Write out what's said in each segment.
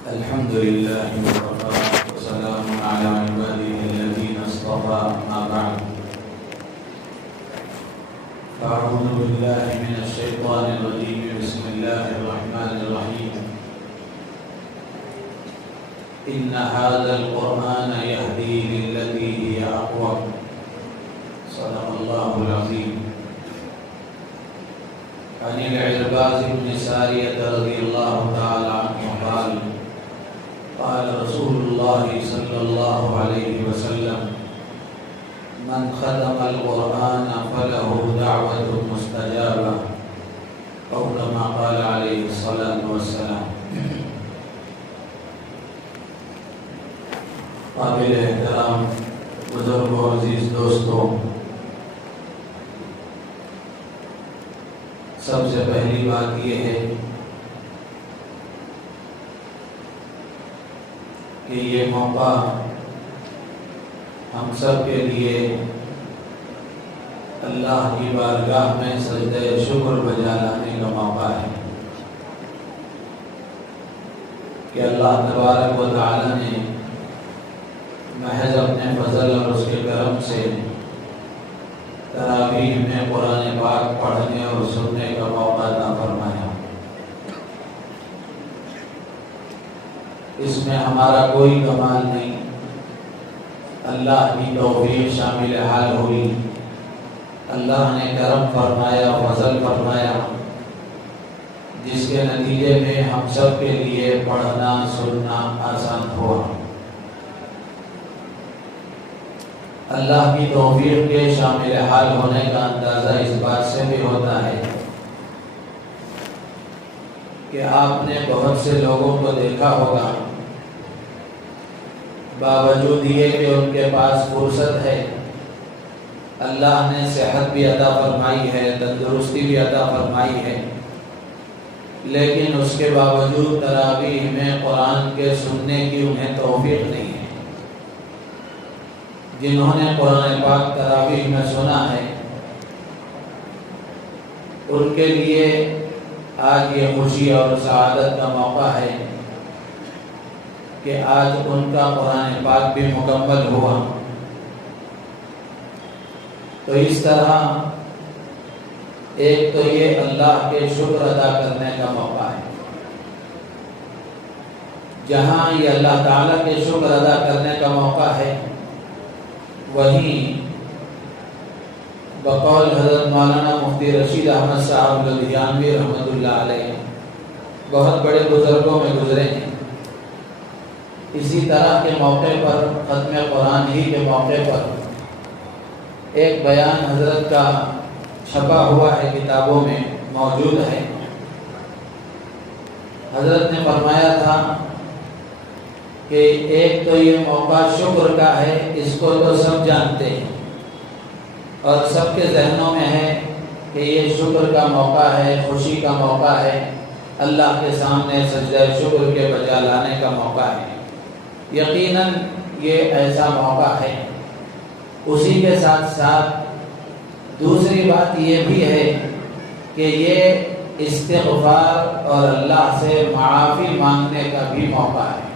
الحمد لله وكفى وسلام على عباده الذين اصطفى ما بعد أعوذ بالله من الشيطان الرجيم بسم الله الرحمن الرحيم إن هذا القرآن يهدي للتي هي أقوم صدق الله العظيم عن العرباض بن سارية رضي الله تعالى عنه قال قال رسول الله صلى الله عليه وسلم من ختم القرآن فله دعوة مستجابة أو كما قال عليه الصلاة والسلام. قابل احترام بزرگوں عزیز دوستوں، سب سے پہلی بات یہ ہے کہ یہ موقع ہم سب کے لیے اللہ کی بارگاہ میں سجدہ شکر بجا لانے کا موقع ہے کہ اللہ تبارک و تعالی نے محض اپنے فضل اور اس کے کرم سے تراویح میں قرآن پاک پڑھنے اور سننے کا موقع عطا فرمایا۔ اس میں ہمارا کوئی کمال نہیں، اللہ کی توفیق شامل حال ہوئی، اللہ نے کرم فرمایا، فضل فرمایا، جس کے نتیجے میں ہم سب کے لیے پڑھنا سننا آسان ہوا۔ اللہ کی توفیق کے شامل حال ہونے کا اندازہ اس بات سے بھی ہوتا ہے کہ آپ نے بہت سے لوگوں کو دیکھا ہوگا، باوجود یہ کہ ان کے پاس فرصت ہے، اللہ نے صحت بھی عطا فرمائی ہے، تندرستی بھی عطا فرمائی ہے، لیکن اس کے باوجود تراویح میں قرآن کے سننے کی انہیں توفیق نہیں ہے۔ جنہوں نے قرآن پاک تراویح میں سنا ہے، ان کے لیے آج یہ خوشی اور سعادت کا موقع ہے کہ آج ان کا قرآن پاک بھی مکمل ہوا۔ تو اس طرح ایک تو یہ اللہ کے شکر ادا کرنے کا موقع ہے، جہاں یہ اللہ تعالیٰ کے شکر ادا کرنے کا موقع ہے، وہیں بقول حضرت مولانا مفتی رشید احمد صاحب لدھیانوی رحمۃ اللہ علیہ بہت بڑے بزرگوں میں گزرے ہیں۔ اسی طرح کے موقع پر، ختم قرآن ہی کے موقع پر، ایک بیان حضرت کا چھپا ہوا ہے، کتابوں میں موجود ہے۔ حضرت نے فرمایا تھا کہ ایک تو یہ موقع شکر کا ہے، اس کو تو سب جانتے ہیں اور سب کے ذہنوں میں ہے کہ یہ شکر کا موقع ہے، خوشی کا موقع ہے، اللہ کے سامنے سجدہ شکر کے بجا لانے کا موقع ہے۔ یقیناً یہ ایسا موقع ہے۔ اسی کے ساتھ ساتھ دوسری بات یہ بھی ہے کہ یہ استغفار اور اللہ سے معافی مانگنے کا بھی موقع ہے۔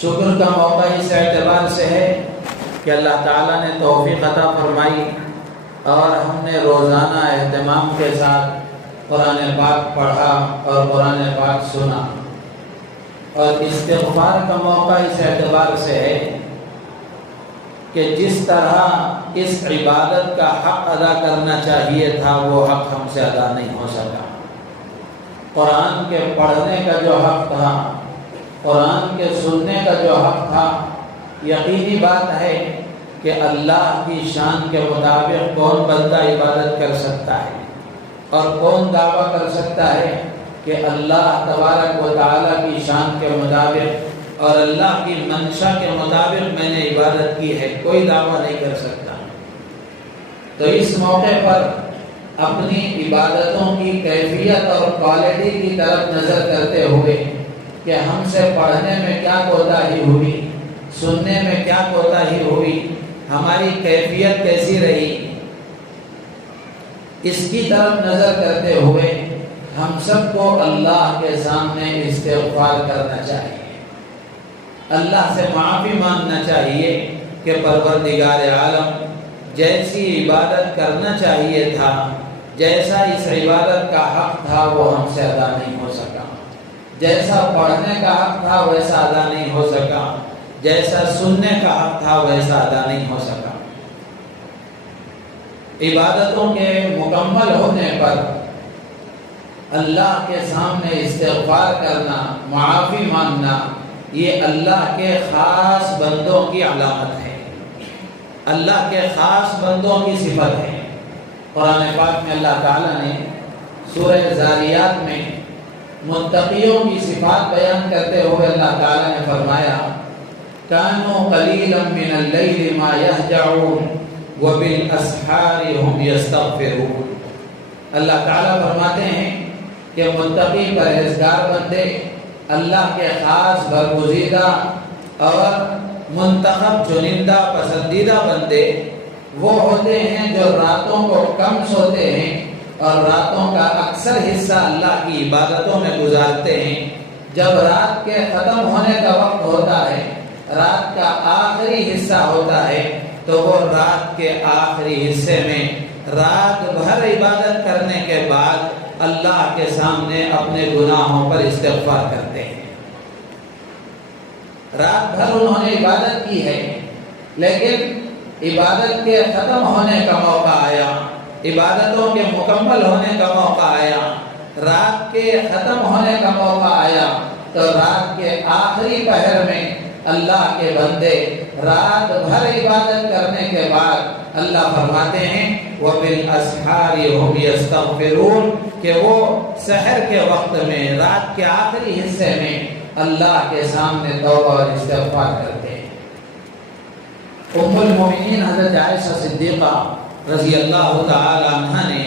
شکر کا موقع اس اعتبار سے ہے کہ اللہ تعالیٰ نے توفیق عطا فرمائی اور ہم نے روزانہ اہتمام کے ساتھ قرآن پاک پڑھا اور قرآن پاک سنا، اور استغفار کا موقع اس اعتبار سے ہے کہ جس طرح اس عبادت کا حق ادا کرنا چاہیے تھا وہ حق ہم سے ادا نہیں ہو سکا۔ قرآن کے پڑھنے کا جو حق تھا، قرآن کے سننے کا جو حق تھا، یقینی بات ہے کہ اللہ کی شان کے مطابق کون بندہ عبادت کر سکتا ہے اور کون دعویٰ کر سکتا ہے کہ اللہ تبارک و تعالیٰ کی شان کے مطابق اور اللہ کی منشا کے مطابق میں نے عبادت کی ہے، کوئی دعویٰ نہیں کر سکتا۔ تو اس موقع پر اپنی عبادتوں کی کیفیت اور کوالٹی کی طرف نظر کرتے ہوئے کہ ہم سے پڑھنے میں کیا کوتاہی ہوئی، سننے میں کیا کوتاہی ہوئی، ہماری کیفیت کیسی رہی، اس کی طرف نظر کرتے ہوئے ہم سب کو اللہ کے سامنے استغفار کرنا چاہیے، اللہ سے معافی مانگنا چاہیے کہ پروردگار عالم جیسی عبادت کرنا چاہیے تھا، جیسا اس عبادت کا حق تھا وہ ہم سے ادا نہیں ہو سکا، جیسا پڑھنے کا حق تھا ویسا ادا نہیں ہو سکا، جیسا سننے کا حق تھا ویسا ادا نہیں ہو سکا۔ عبادتوں کے مکمل ہونے پر اللہ کے سامنے استغفار کرنا، معافی مانگنا، یہ اللہ کے خاص بندوں کی علامت ہے، اللہ کے خاص بندوں کی صفت ہے۔ قرآن پاک میں اللہ تعالیٰ نے سورہ زاریات میں متقیوں کی صفات بیان کرتے ہوئے اللہ تعالیٰ نے فرمایا کانوا قلیلا من اللیل ما یہجعون وبالاسحار هم یستغفرون۔ اللہ تعالیٰ فرماتے ہیں کہ متقی پرہیزگار بندے، اللہ کے خاص برگزیدہ اور منتخب چنندہ پسندیدہ بندے وہ ہوتے ہیں جو راتوں کو کم سوتے ہیں اور راتوں کا اکثر حصہ اللہ کی عبادتوں میں گزارتے ہیں۔ جب رات کے ختم ہونے کا وقت ہوتا ہے، رات کا آخری حصہ ہوتا ہے، تو وہ رات کے آخری حصے میں رات بھر عبادت کرنے کے بعد اللہ کے سامنے اپنے گناہوں پر استغفار کرتے ہیں۔ رات بھر انہوں نے عبادت کی ہے، لیکن عبادت کے ختم ہونے کا موقع آیا، عبادتوں کے مکمل ہونے کا موقع آیا، رات کے ختم ہونے کا موقع آیا، تو رات کے آخری پہر میں اللہ کے بندے رات بھر عبادت کرنے کے بعد اللہ فرماتے ہیں وَبِالْأَسْحَارِ هُمْ يَسْتَغْفِرُونَ کہ وہ سحر کے وقت میں، رات کے آخری حصے میں اللہ کے سامنے توبہ اور استغفار کرتے ہیں۔ ام المومنین حضرت عائشہ صدیقہ رضی اللہ تعالی عنہ نے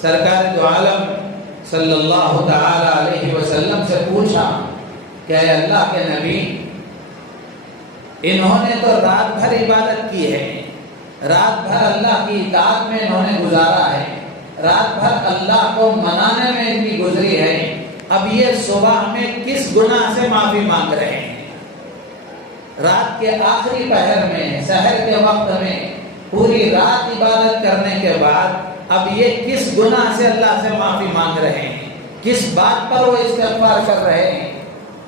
سرکار دو عالم صلی اللہ تعالی علیہ وسلم سے پوچھا کہ اے اللہ کے نبی، انہوں نے تو رات بھر عبادت کی ہے، رات بھر اللہ کی اطاعت میں انہوں نے گزارا ہے، رات بھر اللہ کو منانے میں ان کی گزری ہے، اب یہ صبح میں کس گناہ سے معافی مانگ رہے ہیں؟ رات کے آخری پہر میں، سحر کے وقت میں پوری رات عبادت کرنے کے بعد اب یہ کس گناہ سے اللہ سے معافی مانگ رہے ہیں؟ کس بات پر وہ استغفار کر رہے ہیں؟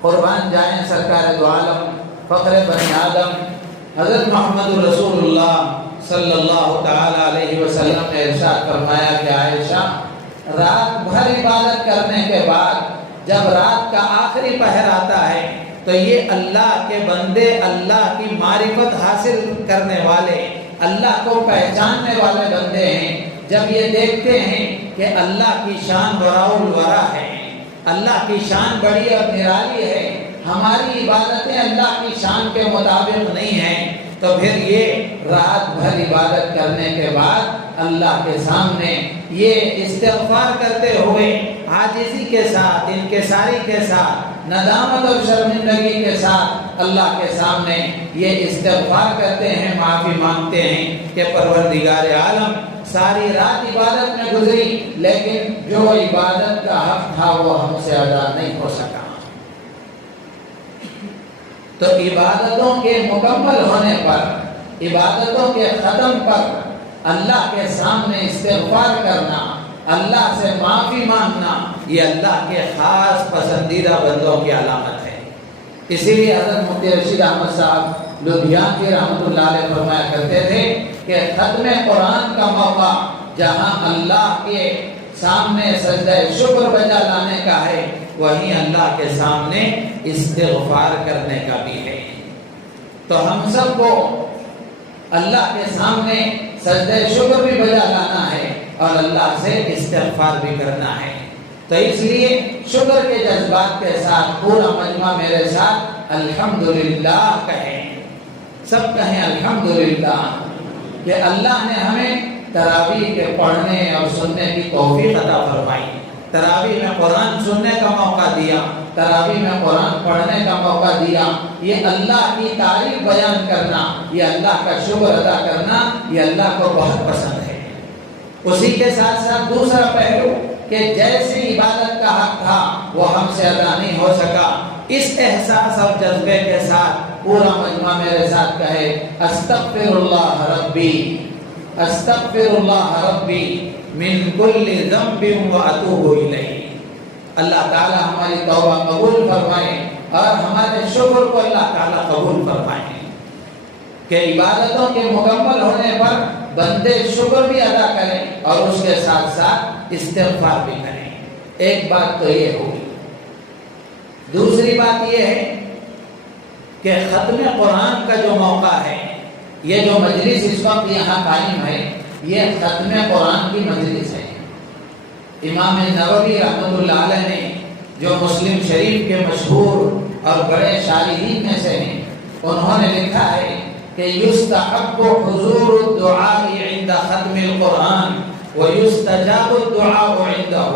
قربان جائیں سرکار دو عالم، فخر بنی آدم حضرت محمد رسول اللہ صلی اللہ تعالی علیہ وسلم نے ارشاد فرمایا کہ عائشہ، رات بھر عبادت کرنے کے بعد جب رات کا آخری پہر آتا ہے تو یہ اللہ کے بندے، اللہ کی معرفت حاصل کرنے والے، اللہ کو پہچاننے والے بندے ہیں، جب یہ دیکھتے ہیں کہ اللہ کی شان وراء الورا ہے، اللہ کی شان بڑی اور نرالی ہے، ہماری عبادتیں اللہ کی شان کے مطابق نہیں ہیں، تو پھر یہ رات بھر عبادت کرنے کے بعد اللہ کے سامنے یہ استغفار کرتے ہوئے عاجزی کے ساتھ، انکساری کے ساتھ، ندامت اور شرمندگی کے ساتھ اللہ کے سامنے یہ استغفار کرتے ہیں، معافی مانگتے ہیں کہ پروردگار عالم ساری رات عبادت میں گزری، لیکن جو عبادت کا حق تھا وہ ہم سے ادا نہیں ہو سکا۔ تو عبادتوں کے مکمل ہونے پر، عبادتوں کے ختم پر اللہ کے سامنے استغفار کرنا، اللہ سے معافی مانگنا، یہ اللہ کے خاص پسندیدہ بندوں کی علامت ہے۔ اسی لیے حضرت مفتی رشید احمد صاحب لدھیانوی رحمۃ اللہ علیہ فرمایا کرتے تھے کہ ختم قرآن کا موقع جہاں اللہ کے سامنے سجدہ شکر بجا لانے کا ہے، وہیں اللہ کے سامنے استغفار کرنے کا بھی ہے۔ تو ہم سب کو اللہ کے سامنے سجدہ شکر بھی بجا لانا ہے اور اللہ سے استغفار بھی کرنا ہے۔ تو اس لیے شکر کے جذبات کے ساتھ پورا مجمع میرے ساتھ الحمدللہ کہیں، سب کہیں الحمدللہ کہ اللہ نے ہمیں تراویح کے پڑھنے اور سننے کی توفیق عطا فرمائی، تراویح میں قرآن سننے کا موقع دیا، تراویح میں قرآن پڑھنے کا موقع دیا۔ یہ اللہ کی تعریف بیان کرنا، یہ اللہ کا شکر ادا کرنا، یہ اللہ کو بہت پسند ہے۔ اسی کے ساتھ ساتھ دوسرا پہلو کہ جیسی عبادت کا حق تھا وہ ہم سے ادا نہیں ہو سکا، اس احساس اور جذبے کے ساتھ پورا مجمع میرے ساتھ کہے استغفر اللہ ربی، استغفر اللہ ربی من کل ذنب واتوب الیہ۔ اللہ تعالی ہماری توبہ قبول فرمائے اور ہمارے شکر کو اللہ تعالی قبول فرمائے کہ عبادتوں کے مکمل ہونے پر بندے شکر بھی ادا کریں اور اس کے ساتھ ساتھ استغفار بھی کریں۔ ایک بات تو یہ ہوگی۔ دوسری بات یہ ہے کہ ختم قرآن کا جو موقع ہے، یہ جو مجلس اس وقت یہاں قائم ہے، یہ ختم قرآن کی مجلس ہے۔ امام نووی رحمۃ اللہ علیہ نے جو مسلم شریف کے مشہور اور بڑے شارحین میں سے ہیں، انہوں نے لکھا ہے کہ یستحب حضور الدعاء عند ختم القرآن ویستجاب الدعاء عنده۔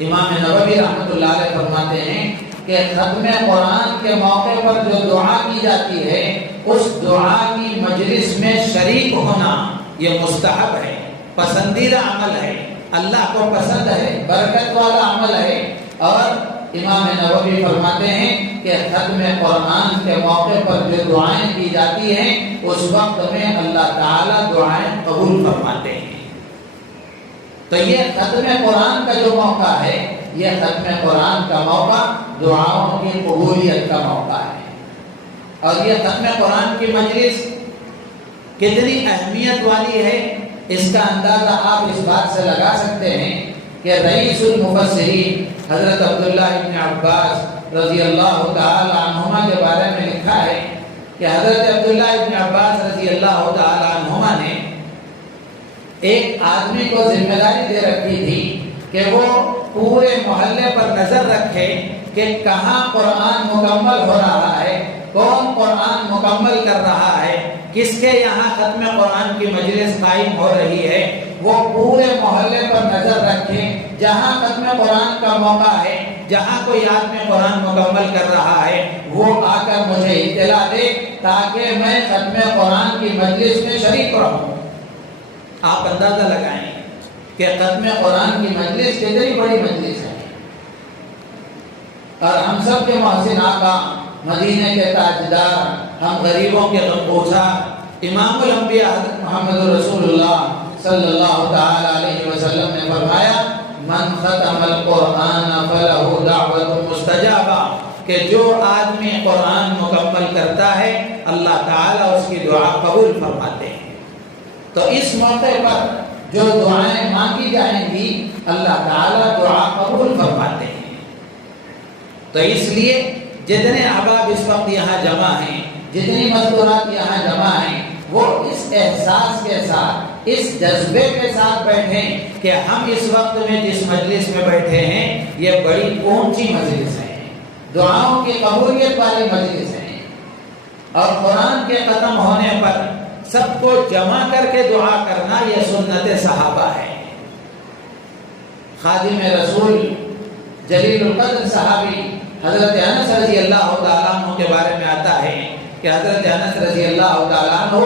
امام نووی رحمۃ اللہ علیہ فرماتے ہیں کہ ختم قرآن کے موقع پر جو دعا کی جاتی ہے، اس دعا کی مجلس میں شریک ہونا یہ مستحب ہے، پسندیدہ عمل ہے، اللہ کو پسند ہے، برکت والا عمل ہے۔ اور امام نووی فرماتے ہیں کہ ختم قرآن کے موقع پر جو دعائیں کی جاتی ہیں، اس وقت میں اللہ تعالیٰ دعائیں قبول فرماتے ہیں۔ تو یہ ختم قرآن کا جو موقع ہے، یہ ختم قرآن کا موقع دعاؤں کی قبولیت کا موقع ہے۔ اور یہ ختم قرآن کی مجلس کتنی اہمیت والی ہے، اس کا اندازہ آپ اس بات سے لگا سکتے ہیں کہ رئیس المفسرین حضرت عبداللہ ابن عباس رضی اللہ تعالی عنہما کے بارے میں لکھا ہے کہ حضرت عبداللہ ابن عباس رضی اللہ تعالی عنہما نے ایک آدمی کو ذمہ داری دے رکھی تھی کہ وہ پورے محلے پر نظر رکھے کہ کہاں قرآن مکمل ہو رہا ہے، کون قرآن مکمل کر رہا ہے، کس کے یہاں ختم قرآن کی مجلس قائم ہو رہی ہے۔ وہ پورے محلے پر نظر رکھیں، جہاں ختم قرآن کا موقع ہے، جہاں کوئی آدمی قرآن مکمل کر رہا ہے، وہ آ کر مجھے اطلاع دے تاکہ میں ختم قرآن کی مجلس میں شریک رہوں۔ آپ اندازہ لگائیں کہ ختم قرآن کی مجلس کتنی بڑی مجلس ہے، اور ہم سب کے محسن آقا، مدینے کے تاجدار، ہم غریبوں کے غمگسار امام الانبیاء حضرت محمد رسول اللہ صلی اللہ تعالی علیہ وسلم نے فرمایا من ختم القرآن فلہ دعوت مستجابہ، کہ جو آدمی قرآن مکمل کرتا ہے اللہ تعالیٰ اس کی دعا قبول فرماتے ہیں۔ تو اس موقع پر جو دعائیں مانگی جائیں گی اللہ تعالیٰ دعا قبول فرماتے ہیں۔ تو اس لیے جتنے احباب اس وقت یہاں جمع ہیں، جتنی مذکورات یہاں جمع ہیں، وہ اس احساس کے ساتھ، اس جذبے کے ساتھ بیٹھیں کہ ہم اس وقت میں جس مجلس میں بیٹھے ہیں یہ بڑی اونچی مجلس ہے، دعاؤں کی قبولیت والی مجلس ہے، اور قرآن کے ختم ہونے پر سب کو جمع کر کے دعا کرنا یہ سنت صحابہ ہے۔ خادم رسول جلیل القدر صحابی حضرت انس رضی اللہ تعالیٰ عنہ کے بارے میں آتا ہے کہ حضرت انس رضی اللہ تعالیٰ عنہ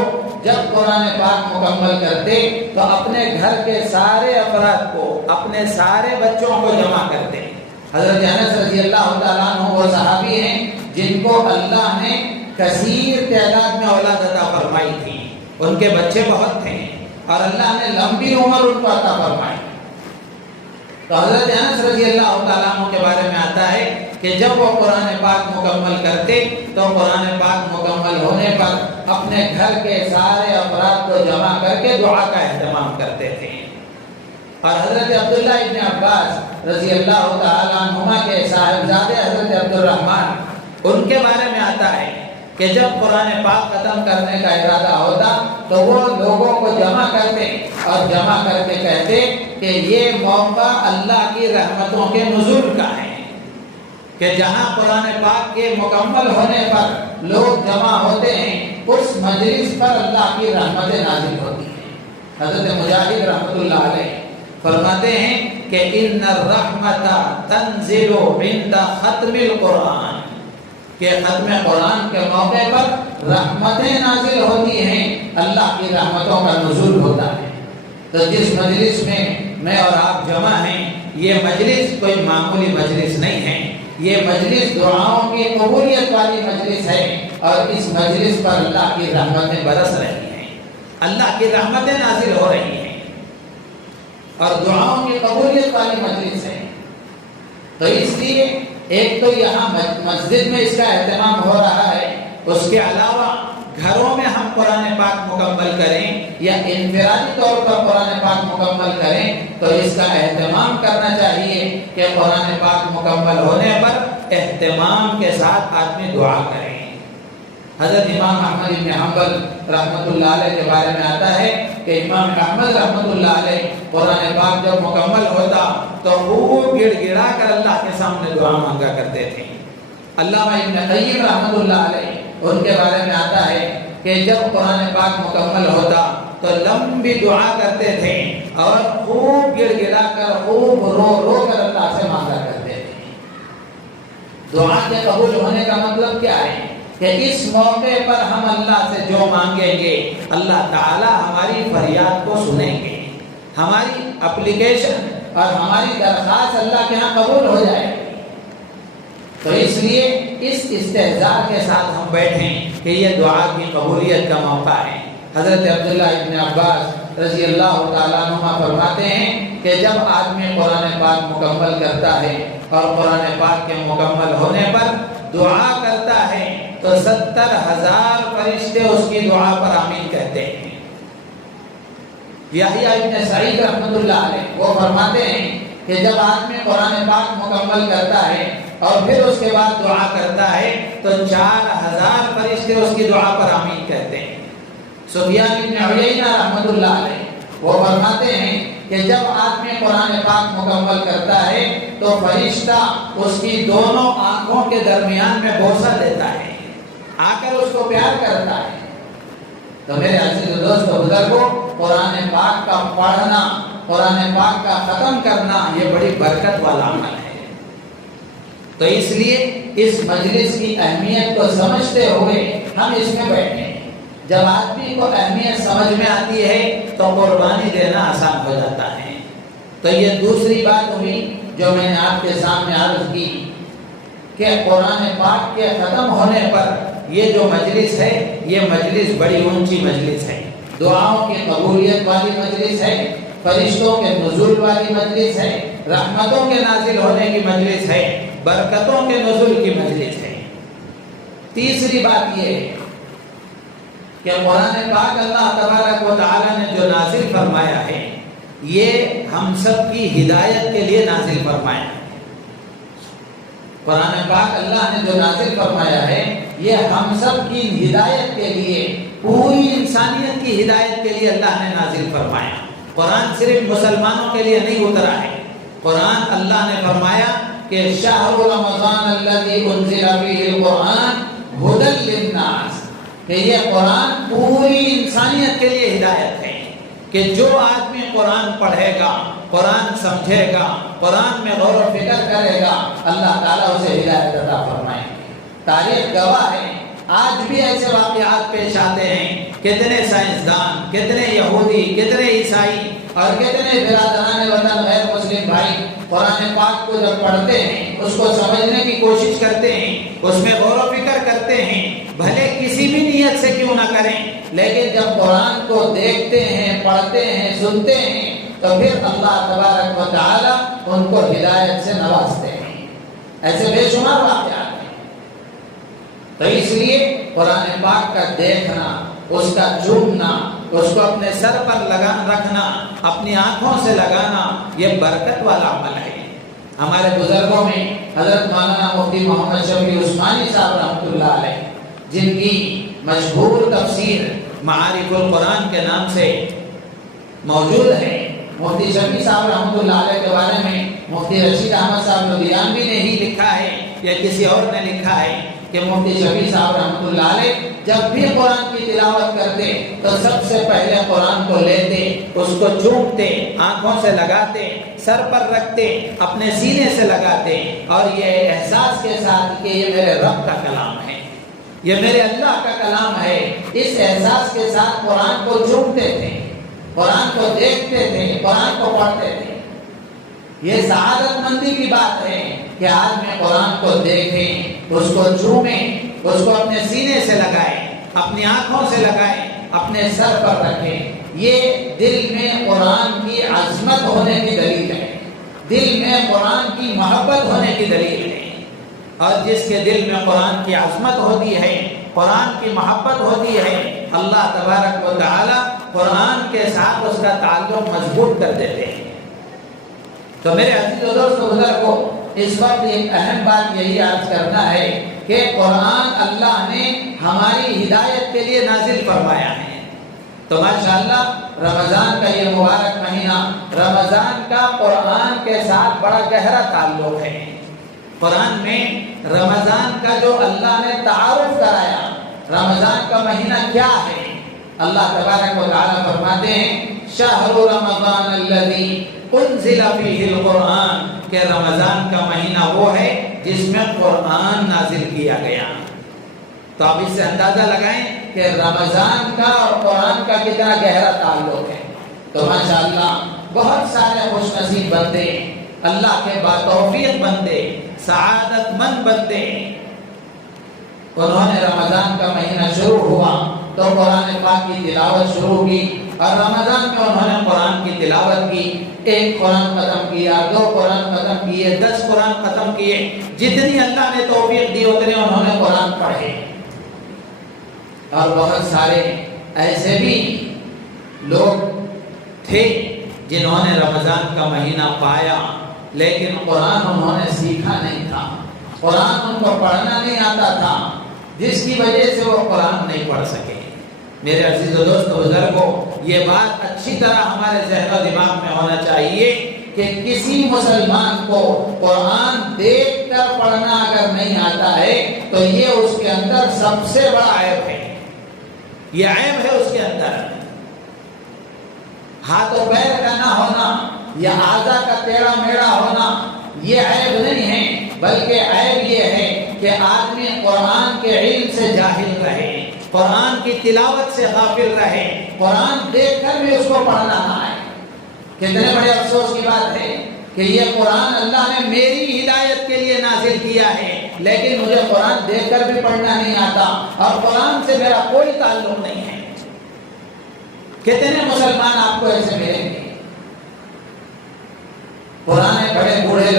جب قرآن پاک مکمل کرتے تو اپنے گھر کے سارے افراد کو، اپنے سارے بچوں کو جمع کرتے۔ حضرت انس رضی اللہ تعالیٰ عنہ وہ صحابی ہیں جن کو اللہ نے کثیر تعداد میں اولاد عطا فرمائی تھی، ان کے بچے بہت تھے اور اللہ نے لمبی عمر ان کو عطا فرمائی۔ تو حضرت انس رضی اللہ تعالیٰ عنہ کے بارے میں آتا ہے کہ جب وہ قرآن پاک مکمل کرتے تو قرآن پاک مکمل ہونے پر اپنے گھر کے سارے افراد کو جمع کر کے دعا کا اہتمام کرتے تھے۔ اور حضرت عبداللہ ابن عباس رضی اللہ تعالیٰ عنہما کے صاحبزادے حضرت عبد الرحمن، ان کے بارے میں آتا ہے کہ جب قرآن پاک ختم کرنے کا ارادہ ہوتا تو وہ لوگوں کو جمع کرتے اور جمع کر کے کہتے کہ یہ موقع اللہ کی رحمتوں کے نزول کا ہے، کہ جہاں قرآن پاک کے مکمل ہونے پر لوگ جمع ہوتے ہیں اس مجلس پر اللہ کی رحمتیں نازل ہوتی ہیں۔ حضرت مجاہد رحمۃ اللہ علیہ فرماتے ہیں کہ ان الرحمت تنزل عند ختم القرآن، کہ ختم قرآن کے موقع پر رحمتیں نازل ہوتی ہیں، اللہ کی رحمتوں کا نزول ہوتا ہے۔ تو جس مجلس میں میں اور آپ جمع ہیں، یہ مجلس کوئی معمولی مجلس نہیں ہے، یہ مجلس دعاؤں کی قبولیت والی مجلس ہے، اور اس مجلس پر اللہ کی رحمتیں برس رہی ہیں، اللہ کی رحمتیں نازل ہو رہی ہیں، اور دعاؤں کی قبولیت والی مجلس ہے۔ تو اس لیے ایک تو یہاں مسجد میں اس کا اہتمام ہو رہا ہے، اس کے علاوہ گھروں میں ہم قرآن پاک مکمل کریں یا انفرادی طور پر قرآن پاک مکمل کریں تو اس کا اہتمام کرنا چاہیے کہ قرآن پاک مکمل ہونے پر اہتمام کے ساتھ آدمی دعا کریں۔ حضرت امام احمد بن حنبل رحمۃ اللہ علیہ کے بارے میں آتا ہے کہ امام احمد رحمۃ اللہ علیہ قرآن پاک جب مکمل ہوتا تو خوب گڑ گڑا کر اللہ کے سامنے دعا مانگا کرتے تھے۔ علامہ ابن قیم رحمۃ اللہ علیہ ان کے بارے میں آتا ہے کہ جب قرآن پاک مکمل ہوتا تو لمبی دعا کرتے تھے اور خوب گڑ گڑا کر خوب رو رو کر اللہ سے مانگا کرتے تھے۔ دعا کے قبول ہونے کا مطلب کیا ہے کہ اس موقع پر ہم اللہ سے جو مانگیں گے اللہ تعالی ہماری فریاد کو سنیں گے، ہماری اپلیکیشن اور ہماری درخواست اللہ کے ہاں قبول ہو جائے گی۔ تو اس لیے اس استحضار کے ساتھ ہم بیٹھیں کہ یہ دعا کی قبولیت کا موقع ہے۔ حضرت عبداللہ ابن عباس رضی اللہ تعالیٰ عنہ فرماتے ہیں کہ جب آدمی قرآن پاک مکمل کرتا ہے اور قرآن پاک کے مکمل ہونے پر دعا کرتا ہے تو 70,000 فرشتے اس کی دعا پر آمین کہتے ہیں۔ یحییٰ ابن سعید رحمۃ اللہ علیہ وہ فرماتے ہیں کہ جب آدمی قرآن پاک مکمل کرتا ہے اور پھر اس کے بعد دعا کرتا ہے تو 4,000 فرشتے اس کی دعا پر آمین کہتے ہیں۔ سفیان بن عیینہ رحمۃ اللہ علیہ وہ فرماتے ہیں کہ جب آدمی قرآن پاک مکمل کرتا ہے تو فرشتہ اس کی دونوں آنکھوں کے درمیان میں بوسہ لیتا ہے، آ کر اس کو پیار کرتا ہے۔ تو میرے عزیز دوست و بزرگوں، قرآن پاک کا پڑھنا، قرآن پاک کا ختم کرنا یہ بڑی برکت والا عمل ہے۔ تو اس لیے اس مجلس کی اہمیت کو سمجھتے ہوئے ہم اس میں بیٹھے۔ جب آدمی کو اہمیت سمجھ میں آتی ہے تو قربانی دینا آسان ہو جاتا ہے۔ تو یہ دوسری بات ہوئی جو میں نے آپ کے سامنے عرض کی کہ قرآن پاک کے ختم ہونے پر یہ جو مجلس ہے یہ مجلس بڑی اونچی مجلس ہے، دعاؤں کی قبولیت والی مجلس ہے، فرشتوں کے نزول والی مجلس ہے، رحمتوں کے نازل ہونے کی مجلس ہے، برکتوں کے نزول کی مجلس ہے۔ تیسری بات یہ ہے کہ قرآن پاک اللہ تبارک و تعالی نے جو نازل فرمایا ہے یہ ہم سب کی ہدایت کے لیے نازل فرمایا ہے۔ قرآن پاک اللہ نے جو نازل فرمایا ہے یہ ہم سب کی ہدایت کے لیے، پوری انسانیت کی ہدایت کے لیے اللہ نے نازل فرمایا۔ قرآن صرف مسلمانوں کے لیے نہیں اترا ہے، قرآن اللہ نے فرمایا کہ شہر رمضان الذی انزل فیہ القرآن ھدی للناس، کہ یہ قرآن پوری انسانیت کے لیے ہدایت ہے کہ جو آدمی قرآن پڑھے گا، قرآن سمجھے گا، قرآن میں غور و فکر کرے گا، اللہ تعالیٰ اسے ہدایت عطا فرمائیں گے۔ تاریخ گواہ ہے، آج بھی ایسے واقعات پیش آتے ہیں، کتنے سائنسدان، کتنے یہودی، کتنے عیسائی اور کتنے برادران وطن غیر مسلم بھائی قرآن پاک کو جب پڑھتے ہیں، اس کو سمجھنے کی کوشش کرتے ہیں، اس میں غور و فکر کرتے ہیں، بھلے کسی بھی نیت سے کیوں نہ کریں، لیکن جب قرآن کو دیکھتے ہیں، پڑھتے ہیں، سنتے ہیں تو پھر اللہ تبارک و تعالی ان کو ہدایت سے نوازتے ہیں۔ ایسے بے شمار واقعات ہیں۔ تو اس لیے قرآن پاک کا دیکھنا، اس کا چومنا، اس کو اپنے سر پر رکھنا، اپنی آنکھوں سے لگانا یہ برکت والا عمل ہے۔ ہمارے بزرگوں میں حضرت مولانا مفتی محمد شفیع عثمانی صاحب رحمۃ اللہ علیہ، جن کی مشہور تفسیر معارف القرآن کے نام سے موجود ہے، مفتی شفیع صاحب رحمۃ اللہ علیہ کے بارے میں مفتی رشید احمد صاحب لدھیانوی نے ہی لکھا ہے یا کسی اور نے لکھا ہے کہ مفتی شفیع صاحب رحمۃ اللہ علیہ جب بھی قرآن کی تلاوت کرتے تو سب سے پہلے قرآن کو لیتے، اس کو چومتے، آنکھوں سے لگاتے، سر پر رکھتے، اپنے سینے سے لگاتے اور یہ احساس کے ساتھ کہ یہ میرے رب کا کلام ہے، یہ میرے اللہ کا کلام ہے، اس احساس کے ساتھ قرآن کو چومتے تھے۔ قرآن کو دیکھتے تھے، قرآن کو پڑھتے تھے۔ یہ سعادت مندی کی بات ہے کہ آدمی قرآن کو دیکھے، اس کو چھومے، اس کو اپنے سینے سے لگائے، اپنی آنکھوں سے لگائے، اپنے سر پر رکھے۔ یہ دل میں قرآن کی عظمت ہونے کی دلیل ہے، دل میں قرآن کی محبت ہونے کی دلیل ہے۔ اور جس کے دل میں قرآن کی عظمت ہوتی ہے، قرآن کی محبت ہوتی ہے، اللہ تبارک و تعالی قرآن کے ساتھ اس کا تعلق مضبوط کر دیتے ہیں۔ تو میرے عزیز و دوستو بزرگو، اس وقت ایک اہم بات یہی عرض کرنا ہے کہ قرآن اللہ نے ہماری ہدایت کے لیے نازل فرمایا ہے۔ تو ماشاءاللہ رمضان کا یہ مبارک مہینہ، رمضان کا قرآن کے ساتھ بڑا گہرا تعلق ہے۔ قرآن میں رمضان کا جو اللہ نے تعارف کرایا، رمضان کا مہینہ کیا ہے، اللہ تبارک و تعالی فرماتے ہیں شہر رمضان الذی انزل فیہ القرآن، کہ رمضان کا مہینہ وہ ہے جس میں قرآن نازل کیا گیا۔ تو آپ اس سے اندازہ لگائیں کہ رمضان کا اور قرآن کا کتنا گہرا تعلق ہے۔ تو ماشاءاللہ بہت سارے خوش نصیب بندے، اللہ کے باتوفیق بندے، سعادت مند بندے، انہوں نے رمضان کا مہینہ شروع ہوا تو قرآن پاک کی تلاوت شروع کی، اور رمضان میں انہوں نے قرآن کی تلاوت کی۔ ایک قرآن ختم کیا، 2 قرآن ختم کیے، 10 قرآن ختم کیے، جتنی اللہ نے توفیق دی اتنے انہوں نے قرآن پڑھے۔ اور بہت سارے ایسے بھی لوگ تھے جنہوں نے رمضان کا مہینہ پایا لیکن قرآن انہوں نے سیکھا نہیں تھا، قرآن ان کو پڑھنا نہیں آتا تھا، جس کی وجہ سے وہ قرآن نہیں پڑھ سکے۔ میرے عزیز و دوست بزرگوں، یہ بات اچھی طرح ہمارے ذہن و دماغ میں ہونا چاہیے کہ کسی مسلمان کو قرآن دیکھ کر پڑھنا اگر نہیں آتا ہے تو یہ اس کے اندر سب سے بڑا عیب ہے، یہ عیب ہے اس کے اندر۔ ہاتھ و پیر کا نہ ہونا یا اعضاء کا ٹیڑھا میڑھا ہونا یہ عیب نہیں ہے، بلکہ عیب یہ ہے کہ آدمی قرآن کے علم سے جاہل رہے، قرآن کی تلاوت سے غافل رہے، قرآن دیکھ کر بھی اس کو پڑھنا نہ آئے۔ کتنے بڑے افسوس کی بات ہے کہ یہ قرآن اللہ نے میری ہدایت کے لیے نازل کیا ہے، لیکن مجھے قرآن دیکھ کر بھی پڑھنا نہیں آتا اور قرآن سے میرا کوئی تعلق نہیں ہے۔ کتنے مسلمان آپ کو ایسے ملیں گے؟ پرانے بڑے بوڑھے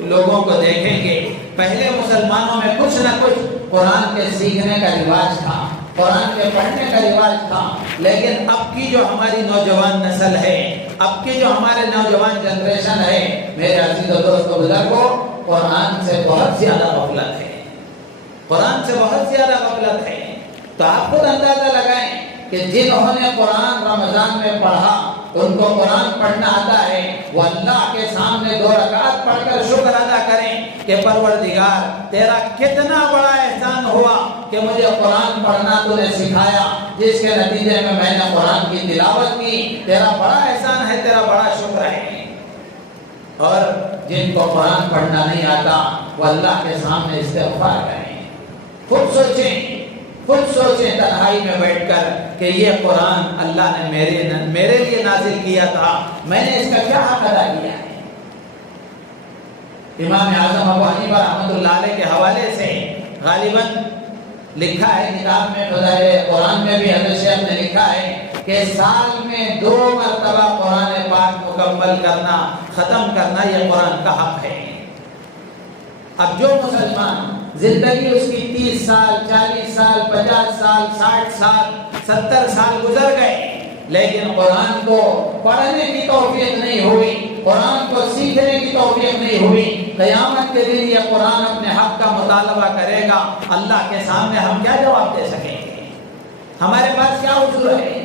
لوگوں کو دیکھیں گے، پہلے مسلمانوں میں کچھ نہ کچھ قرآن کے سیکھنے کا رواج تھا، قرآن کے پڑھنے کا رواج تھا، لیکن اب کی جو ہماری نوجوان نسل ہے، اب کی جو ہمارے نوجوان جنریشن ہے، میرے عزیز و دوست بزرگوں، قرآن سے بہت زیادہ غفلت ہے، قرآن سے بہت زیادہ غفلت ہے۔ تو آپ خود اندازہ لگائیں کہ جنہوں نے قرآن رمضان میں پڑھا، ان کو قرآن پڑھنا آتا ہے، وہ اللہ کے سامنے 2 رکعت پڑھ کر شکر ادا کریں کہ پروردگار تیرا کتنا بڑا احسان ہوا کہ مجھے قرآن پڑھنا تو نے سکھایا، جس کے نتیجے میں میں نے قرآن کی تلاوت کی، تیرا بڑا احسان ہے، تیرا بڑا شکر ہے۔ اور جن کو قرآن پڑھنا نہیں آتا وہ اللہ کے سامنے استغفار کریں، خود سوچیں تنہائی میں بیٹھ کر کہ یہ قرآن اللہ نے میرے لیے نازل کیا تھا، میں نے اس کا کیا حق ادا کیا ہے۔ امام اعظم ابو حنیفہ رحمۃ اللہ علیہ کے حوالے سے غالباً لکھا ہے کتاب میں، فضائل قرآن میں بھی حضرت شیخ نے لکھا ہے کہ سال میں 2 مرتبہ قرآن پاک مکمل کرنا، ختم کرنا یہ قرآن کا حق ہے۔ اب جو مسلمان زندگی اس کی 30 سال 40 سال 50 سال 60 سال 70 سال گزر گئے لیکن قرآن کو پڑھنے کی توفیق نہیں ہوئی، قرآن کو سیکھنے کی توفیق نہیں ہوئی، قیامت کے دن یہ قرآن اپنے حق کا مطالبہ کرے گا، اللہ کے سامنے ہم کیا جواب دے سکیں گے؟ ہمارے پاس کیا عذر ہے؟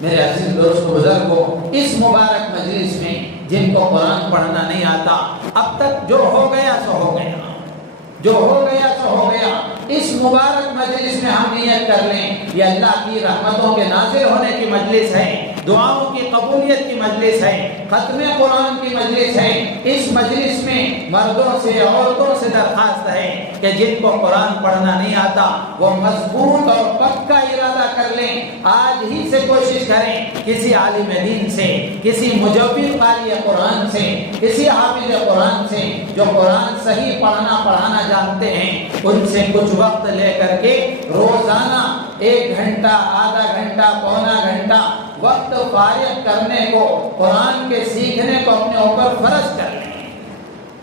میرے عزیز دوستو بزرگوں، اس مبارک مجلس میں جن کو قرآن پڑھنا نہیں آتا، اب تک جو ہو گیا سو ہو گیا، جو ہو گیا سو ہو گیا۔ اس مبارک مجلس میں ہم نیت کر لیں یہ اللہ کی رحمتوں کے نازل ہونے کی مجلس ہے، دعاؤں کی قبولیت کی مجلس ہے، ختم قرآن کی مجلس ہے۔ اس مجلس میں مردوں سے عورتوں سے درخواست ہے کہ جن کو قرآن پڑھنا نہیں آتا وہ مضبوط اور پکا ارادہ کر لیں، آج ہی سے کوشش کریں، کسی عالم دین سے، کسی مجوب قاری قرآن سے، کسی حافظ قرآن سے جو قرآن صحیح پڑھانا جانتے ہیں، ان سے کچھ وقت لے کر کے روزانہ 1 گھنٹہ، آدھا گھنٹہ، پونا گھنٹہ وقت فارغ کرنے کو، قرآن کے سیکھنے کو اپنے اوپر فرض کر لیں،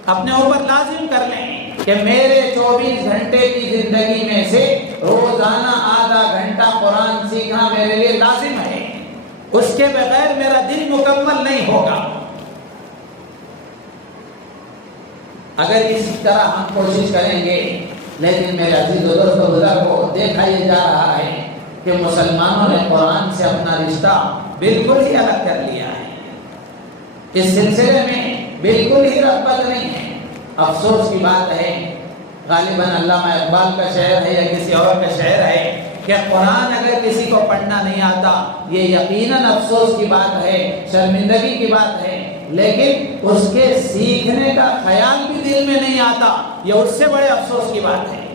اپنے اوپر لازم کر لیں کہ میرے 24 گھنٹے کی زندگی میں سے روزانہ آدھا گھنٹہ قرآن سیکھنا میرے لیے لازم ہے، اس کے بغیر میرا دن مکمل نہیں ہوگا۔ اگر اسی طرح ہم کوشش کریں گے، لیکن میرے عزیز و دوستو بزرگوں، دیکھا یہ جا رہا ہے کہ مسلمانوں نے قرآن سے اپنا رشتہ بالکل ہی الگ کر لیا ہے، اس سلسلے میں بالکل ہی رغبت نہیں ہے۔ افسوس کی بات ہے، غالباً علامہ اقبال کا شعر ہے یا کسی اور کا شعر ہے کہ قرآن اگر کسی کو پڑھنا نہیں آتا، یہ یقیناً افسوس کی بات ہے، شرمندگی کی بات ہے، لیکن اس کے سیکھنے کا خیال بھی دل میں نہیں آتا، یہ اس سے بڑے افسوس کی بات ہے۔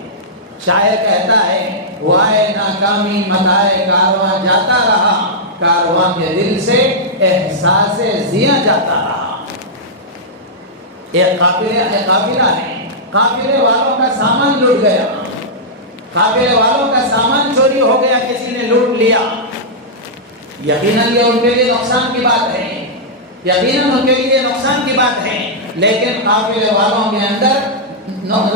شاعر کہتا ہے، وائے ناکامی متائے کارواں جاتا رہا، کارواں کے دل سے احساس زیاں جاتا رہا۔ ایک قافلہ ہے، قافلے والوں کا سامان لوٹ گیا، قافلے والوں کا سامان چوری ہو گیا، کسی نے لوٹ لیا، یقیناً یہ ان کے لیے نقصان کی بات ہے، یقیناً ان کے لیے نقصان کی بات ہے، لیکن قافلے والوں کے اندر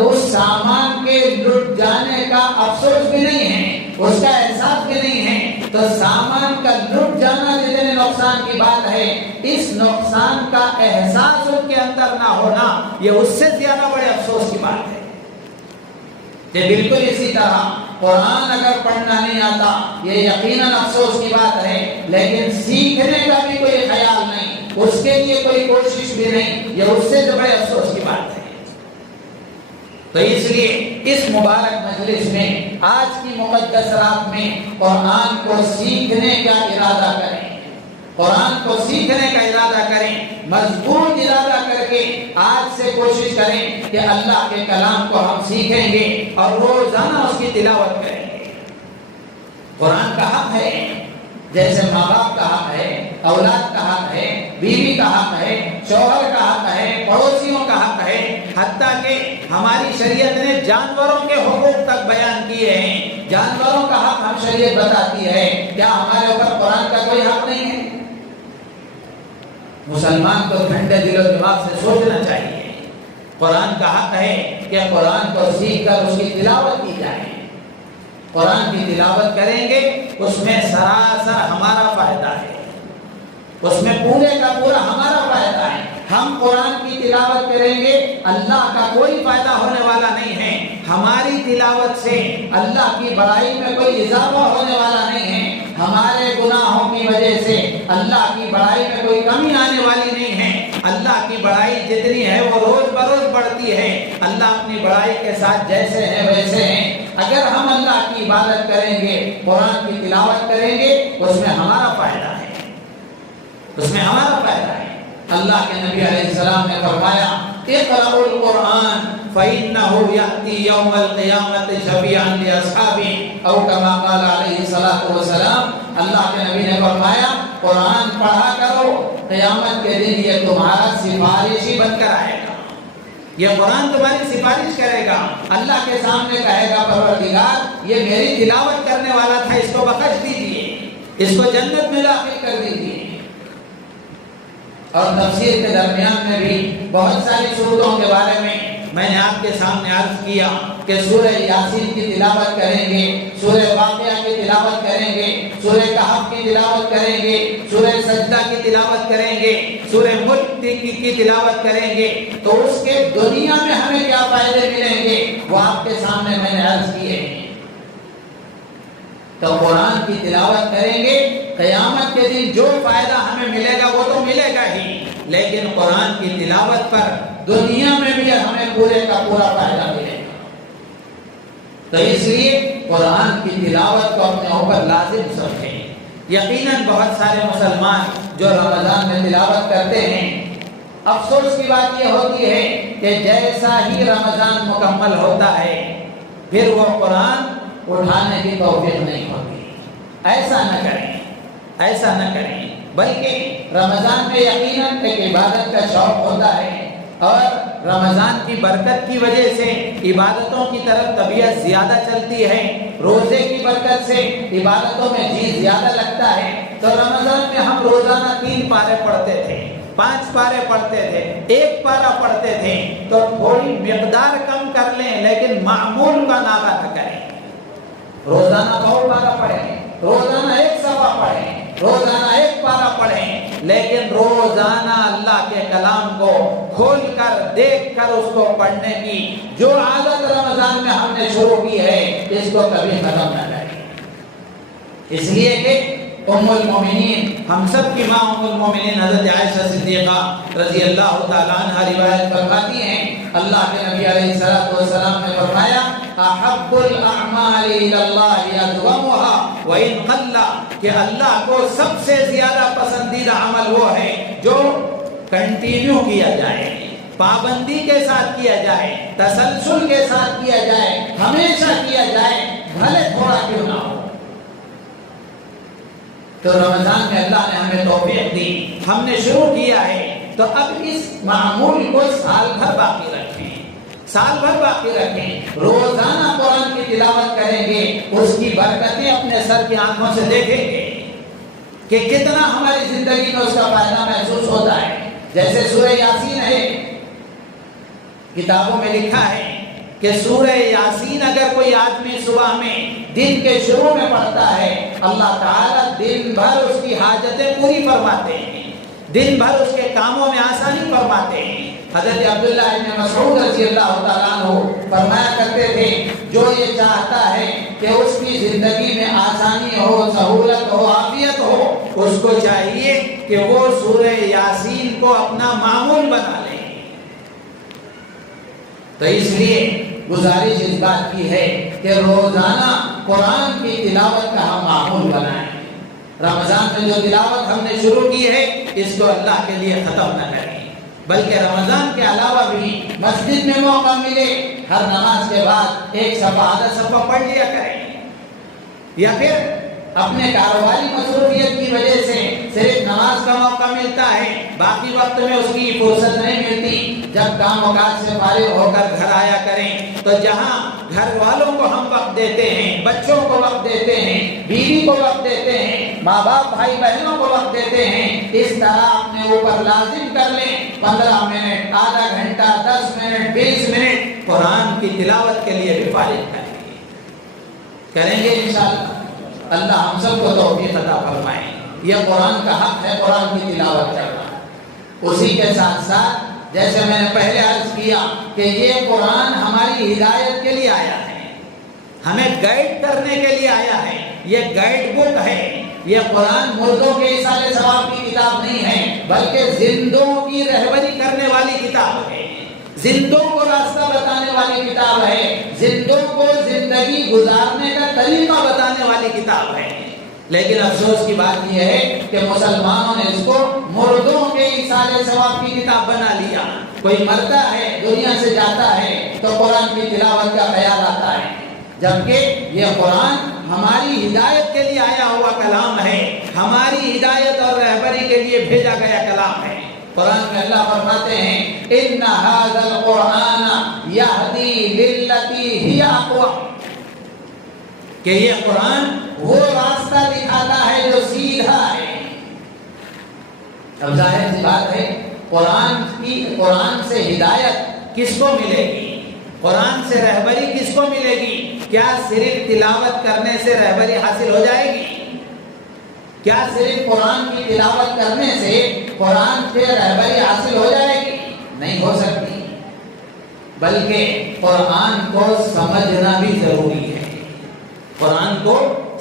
اس سامان کے لٹ جانے کا افسوس بھی نہیں ہے، اس کا احساس بھی نہیں ہے، تو سامان کا لٹ جانا جتنے نقصان کی بات ہے، اس نقصان کا احساس ان کے اندر نہ ہونا یہ اس سے زیادہ بڑے افسوس کی بات ہے۔ کہ بالکل اسی طرح قرآن اگر پڑھنا نہیں آتا یہ یقیناً افسوس کی بات ہے، لیکن سیکھنے کا بھی کوئی خیال نہیں، اس کے لیے کوئی کوشش بھی نہیں، یہ اس سے بڑے افسوس کی بات ہے۔ تو اس لیے اس مبارک مجلس میں، آج کی مقدس رات میں قرآن کو سیکھنے کا ارادہ کریں، قرآن کو سیکھنے کا ارادہ کریں، مضبوط ارادہ کر کے آج سے کوشش کریں کہ اللہ کے کلام کو ہم سیکھیں گے اور روزانہ اس کی تلاوت کریں گے۔ قرآن کا حق ہے، جیسے ماں باپ کا حق ہے، اولاد کا حق ہے، بیوی کا حق ہے، شوہر کا حق ہے، پڑوسیوں کا حق ہے، حتیٰ کہ ہماری شریعت نے جانوروں کے حقوق تک بیان کیے ہیں، جانوروں کا حق ہم شریعت بتاتی ہے، کیا ہمارے اوپر قرآن کا کوئی حق نہیں ہے؟ مسلمان کو ٹھنڈے دل و دماغ سے سوچنا چاہیے، قرآن کا حق ہے کہ قرآن کو سیکھ کر اس کی تلاوت کی جائے، قرآن کی تلاوت کریں گے، اس میں سراسر ہمارا فائدہ ہے، اس میں پورے کا پورا ہمارا فائدہ ہے۔ ہم قرآن کی تلاوت کریں گے، اللہ کا کوئی فائدہ ہونے والا نہیں ہے، ہماری تلاوت سے اللہ کی بڑائی میں کوئی اضافہ ہونے والا نہیں ہے، ہمارے گناہوں کی وجہ سے اللہ کی بڑائی میں کوئی کمی آنے والی نہیں ہے، اللہ کی بڑائی جتنی ہے وہ روز بروز بڑھتی ہے، اللہ اپنی بڑائی کے ساتھ جیسے ہیں ویسے ہیں۔ اگر ہم اللہ کی عبادت کریں گے، قرآن کی تلاوت کریں گے، اس میں ہمارا فائدہ ہے، اس میں ہمارا فائدہ ہے۔ اللہ کے نبی علیہ السلام نے فرمایا، اقرأوا القرآن فإنه يأتي يوم القيامة شفيعا لأصحابه، او كما قال علیہ الصلوۃ والسلام، اللہ کے نبی نے فرمایا قرآن پڑھا کرو، قیامت کے دن یہ تمہارا سفارشی بن کر آئے گا، یہ قرآن تمہاری سفارش کرے گا، اللہ کے سامنے کہے گا پروردگار یہ میری تلاوت کرنے والا تھا، اس کو بخش دیجیے، اس کو جنت میں داخل کر دیجیے۔ اور تفسیر کے درمیان میں بھی بہت ساری صورتوں کے بارے میں نے آپ کے سامنے عرض کیا کہ سورہ یاسین کی تلاوت کریں گے، سورہ واقعہ کی تلاوت کریں گے، سورہ کہف کی تلاوت کریں گے، سورہ سجدہ کی تلاوت کریں گے، سورہ ملک کی تلاوت کریں گے، تو اس کے دنیا میں ہمیں کیا فائدے ملیں گے وہ آپ کے سامنے میں نے عرض کیے ہیں۔ تو قرآن کی تلاوت کریں گے، قیامت کے دن جو فائدہ ہمیں ملے گا وہ تو ملے گا ہی، لیکن قرآن کی تلاوت پر دنیا میں بھی ہمیں پورے کا پورا فائدہ ملے گا۔ تو اس لیے قرآن کی تلاوت کو اپنے اوپر لازم سمجھیں۔ یقیناً بہت سارے مسلمان جو رمضان میں تلاوت کرتے ہیں، افسوس کی بات یہ ہوتی ہے کہ جیسا ہی رمضان مکمل ہوتا ہے پھر وہ قرآن اٹھانے کی توفیق نہیں ہوتی۔ ایسا نہ کریں، ایسا نہ کریں، بلکہ رمضان میں یقیناً ایک عبادت کا شوق ہوتا ہے، اور رمضان کی برکت کی وجہ سے عبادتوں کی طرف طبیعت زیادہ چلتی ہے، روزے کی برکت سے عبادتوں میں جی زیادہ لگتا ہے۔ تو رمضان میں ہم روزانہ 3 پارے پڑھتے تھے، 5 پارے پڑھتے تھے، 1 پارہ پڑھتے تھے، تو تھوڑی مقدار کم کر لیں لیکن معمول کا ناغہ نہ کریں۔ روزانہ 2 پارہ پڑھیں، روزانہ 1 صفحہ پڑھیں، روزانہ 1 پارہ پڑھیں، لیکن روزانہ اللہ کے کلام کو کھول کر دیکھ کر اس کو پڑھنے کی جو عادت رمضان میں ہم نے شروع کی ہے اس کو کبھی ختم نہ کریں۔ اس لیے کہ ام المومنین، ہم سب کی ماں ام المومنین حضرت عائشہ صدیقہ رضی اللہ تعالیٰ عنہ روایت فرماتی ہیں، اللہ کے نبی علیہ الصلوۃ والسلام نے فرمایا احب الاعمال الی اللہ ادومها وان قل، کہ اللہ کو سب سے زیادہ پسندیدہ عمل وہ ہے جو کنٹینیو کیا جائے، پابندی کے ساتھ کیا جائے، تسلسل کے ساتھ کیا جائے، ہمیشہ کیا جائے، بھلے تھوڑا کیوں نہ ہو۔ تو رمضان میں اللہ نے ہمیں توفیق دی، ہم نے شروع کیا ہے، تو اب اس معمول کو سال بھر باقی رکھیں، سال بھر باقی رکھیں، روزانہ قرآن کی تلاوت کریں گے، اس کی برکتیں اپنے سر کی آنکھوں سے دیکھیں گے کہ کتنا ہماری زندگی میں اس کا فائدہ محسوس ہوتا ہے۔ جیسے سورہ یاسین ہے، کتابوں میں لکھا ہے کہ سورہ یاسین اگر کوئی آدمی صبح میں دن کے شروع میں پڑھتا ہے، اللہ تعالیٰ دن بھر اس کی حاجتیں پوری فرماتے ہیں، دن بھر اس کے کاموں میں آسانی فرماتے ہیں۔ حضرت عبداللہ ابن مسعود رضی اللہ تعالیٰ عنہ فرمایا کرتے تھے، جو یہ چاہتا ہے کہ اس کی زندگی میں آسانی ہو، سہولت ہو، عافیت ہو، اس کو چاہیے کہ وہ سورہ یاسین کو اپنا معمول بنا لے۔ تو اس لیے گزارش اس بات کی ہے کہ روزانہ قرآن کی تلاوت کا ہم معمول بنائیں۔ رمضان میں جو تلاوت ہم نے شروع کی ہے اس کو اللہ کے لیے ختم نہ کریں، بلکہ رمضان کے علاوہ بھی مسجد میں موقع ملے ہر نماز کے بعد 1 صفحہ آدھا صفحہ پڑھ لیا کریں، یا پھر اپنے کاروباری مصروفیت کی وجہ سے صرف نماز کا موقع ملتا ہے، باقی وقت میں اس کی فرصت نہیں ملتی، جب کام اوقات سے فارغ ہو کر گھر آیا کریں تو جہاں گھر والوں کو ہم وقت دیتے ہیں، بچوں کو وقت دیتے ہیں، بیوی کو وقت دیتے ہیں، ماں باپ بھائی بہنوں کو وقت دیتے ہیں، اس طرح اپنے اوپر لازم کر لیں 15 منٹ، آدھا گھنٹہ، 10 منٹ، 20 منٹ قرآن کی تلاوت کے لیے بھی فارغ کریں گے انشاءاللہ۔ اللہ ہم سب کو توفیق عطا فرمائے۔ یہ قرآن کا حق ہے، قرآن کی تلاوت کرنا۔ اسی کے ساتھ ساتھ جیسے میں نے پہلے عرض کیا کہ یہ قرآن ہماری ہدایت کے لیے آیا ہے، ہمیں گائیڈ کرنے کے لیے آیا ہے، یہ گائیڈ بک ہے۔ یہ قرآن مردوں کے ایصال ثواب کی کتاب نہیں ہے، بلکہ زندوں کی رہبری کرنے والی کتاب ہے، زندوں کو راستہ بتانے والی کتاب ہے، زندوں کو زندگی گزارنے کا طریقہ بتانے والی کتاب ہے۔ لیکن افسوس کی بات یہ ہے کہ مسلمانوں نے اس کو مردوں کے ایصال ثواب کی کتاب بنا لیا۔ کوئی مرتا ہے، دنیا سے جاتا ہے تو قرآن کی تلاوت کا خیال آتا ہے، جبکہ یہ قرآن ہماری ہدایت کے لیے آیا ہوا کلام ہے، ہماری ہدایت اور رہبری کے لیے بھیجا گیا کلام ہے۔ قرآن میں اللہ فرماتے ہیں ان ھذا القرآن یہدی للتی ہی اقوم، کہ یہ قرآن وہ راستہ دکھاتا ہے جو سیدھا ہے۔ اب ظاہر سی بات ہے قرآن سے ہدایت کس کو ملے گی، قرآن سے رہبری کس کو ملے گی؟ کیا صرف تلاوت کرنے سے رہبری حاصل ہو جائے گی؟ کیا صرف قرآن کی تلاوت کرنے سے قرآن سے رہبری حاصل ہو جائے گی؟ نہیں ہو سکتی، بلکہ قرآن کو سمجھنا بھی ضروری ہے، قرآن کو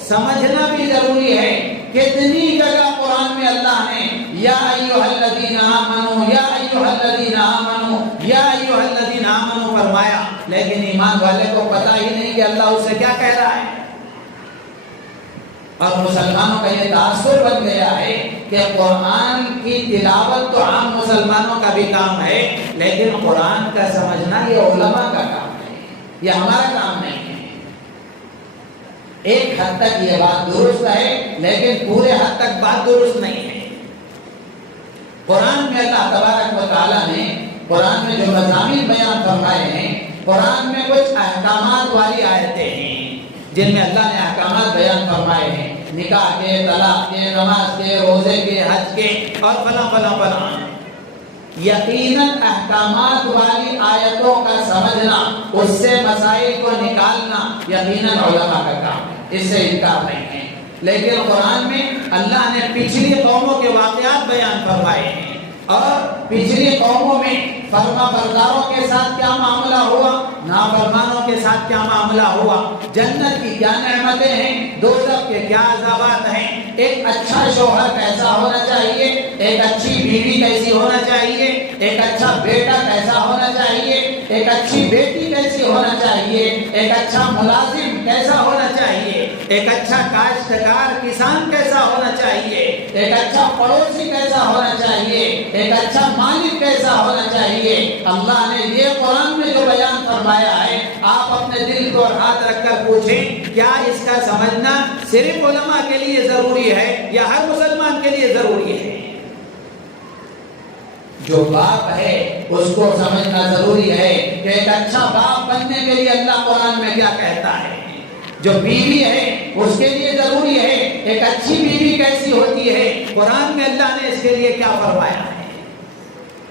سمجھنا بھی ضروری ہے۔ کتنی جگہ قرآن میں اللہ نے یا ایھا الذین آمنوا، یا ایھا الذین آمنوا، یا ایھا الذین آمنوا فرمایا، لیکن ایمان والے کو پتہ ہی نہیں کہ اللہ اس سے کیا کہہ رہا ہے۔ اور مسلمانوں کا یہ تاثر بن گیا ہے کہ قرآن کی تلاوت تو عام مسلمانوں کا بھی کام ہے، لیکن قرآن کا سمجھنا یہ علماء کا کام ہے، یہ ہمارا کام نہیں ہے۔ ایک حد تک یہ بات درست ہے، لیکن پورے حد تک بات درست نہیں ہے۔ قرآن میں اللہ تبارک و تعالیٰ نے قرآن میں جو مضامین بیان فرمائے ہیں، قرآن میں کچھ احکامات والی آیتیں ہیں جن میں اللہ نے احکامات بیان فرمائے ہیں، نکاح کے، طلاق کے، نماز کے، روزے کے، حج کے اور فلاں فلاں فلاں۔ یقیناً احکامات والی آیتوں کا سمجھنا، اس سے مسائل کو نکالنا یقیناً علماء کا کام ہے، اس سے انکار نہیں ہے۔ لیکن قرآن میں اللہ نے پچھلی قوموں کے واقعات بیان فرمائے ہیں، اور پچھلی قوموں میں فرما برداروں کے ساتھ کیا معاملہ ہوا، نافرمانوں کے ساتھ کیا معاملہ ہوا، جنت کی کیا نعمتیں ہیں، دوزخ کے کیا عذابات ہیں، ایک اچھا شوہر کیسا ہونا چاہیے، ایک اچھی بیوی کیسی ہونا چاہیے، ایک اچھا بیٹا کیسا ہونا چاہیے، ایک اچھی بیٹی کیسی ہونا چاہیے، ایک اچھا ملازم کیسا ہونا چاہیے، ایک اچھا کاشتکار کسان کیسا ہونا چاہیے، ایک اچھا پڑوسی کیسا ہونا چاہیے، ایک اچھا مالک کیسا ہونا چاہیے۔ اللہ نے یہ قرآن میں جو بیان فرمایا ہے، آپ اپنے دل کو ہاتھ رکھ کر پوچھیں، کیا اس کا سمجھنا صرف علماء کے لیے ضروری ہے یا ہر مسلمان کے لیے ضروری ہے؟ جو باپ ہے اس کو سمجھنا ضروری ہے کہ ایک اچھا باپ بننے کے لیے اللہ قرآن میں کیا کہتا ہے۔ جو بیوی ہے اس کے لیے ضروری ہے ایک اچھی بیوی کیسی ہوتی ہے، قرآن میں اللہ نے اس کے لیے کیا فرمایا ہے۔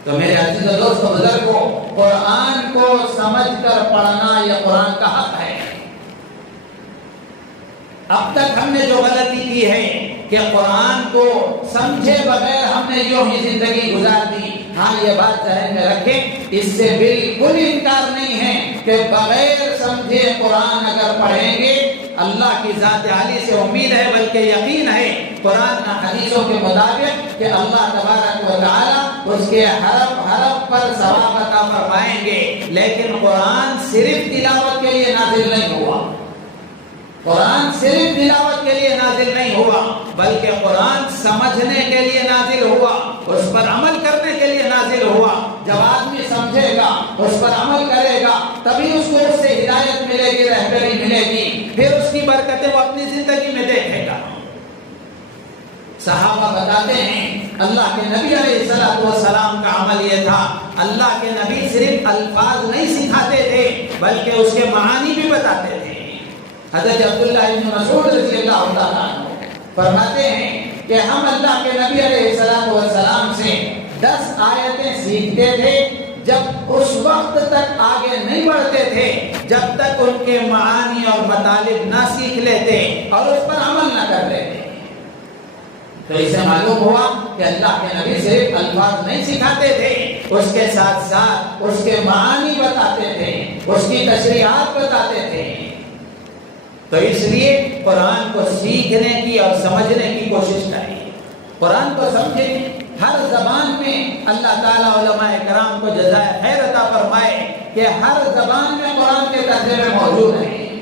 تو میرے عزیز دوستو بزرگوں، قرآن کو سمجھ کر پڑھنا یہ قرآن کا حق ہے۔ اب تک ہم نے جو غلطی کی ہے کہ قرآن کو سمجھے بغیر ہم نے یوں ہی زندگی گزار دی۔ ہاں یہ بات ذہن میں رکھیں، اس سے بالکل انکار نہیں ہے کہ بغیر سمجھے قرآن اگر پڑھیں گے، اللہ کی ذات عالی سے امید ہے بلکہ یقین ہے قرآن حدیثوں کے مطابق کہ اللہ تبارک و تعالی اس کے حرف حرف پر ثواب عطا فرمائیں گے۔ لیکن قرآن صرف تلاوت کے لیے نازل نہیں ہوا، قرآن صرف تلاوت کے لیے نازل نہیں ہوا، بلکہ قرآن سمجھنے کے لیے نازل ہوا، اس پر عمل کرنے کے لیے نازل ہوا۔ جب آدمی سمجھے گا، اس پر عمل کرے گا، تبھی اس کو اس سے ہدایت ملے گی، رہبری ملے گی، پھر اس کی برکتیں وہ اپنی زندگی میں دیکھے گا۔ صحابہ بتاتے ہیں اللہ کے نبی علیہ السلام کا عمل یہ تھا، اللہ کے نبی صرف الفاظ نہیں سکھاتے تھے بلکہ اس کے معانی بھی بتاتے تھے۔ حضرت عبداللہ بن مسعود رضی اللہ تعالیٰ عنہ فرماتے ہیں کہ ہم اللہ کے نبی علیہ السلام سے 10 آیتیں سیکھتے تھے، جب اس وقت تک آگے نہیں بڑھتے تھے جب تک ان کے معانی اور مطالب نہ سیکھ لیتے اور اس پر عمل نہ کر لیتے۔ تو اس سے معلوم ہوا کہ اللہ کے نبی صرف الفاظ نہیں سکھاتے تھے، اس کے ساتھ ساتھ اس کے معانی بتاتے تھے، اس کی تشریحات بتاتے تھے۔ تو اس لیے قرآن کو سیکھنے کی اور سمجھنے کی کوشش کریں، قرآن کو سمجھیں۔ ہر زبان میں اللہ تعالیٰ علماء کرام کو جزائے خیر عطا فرمائے کہ ہر زبان میں قرآن کے ترجمے موجود ہیں۔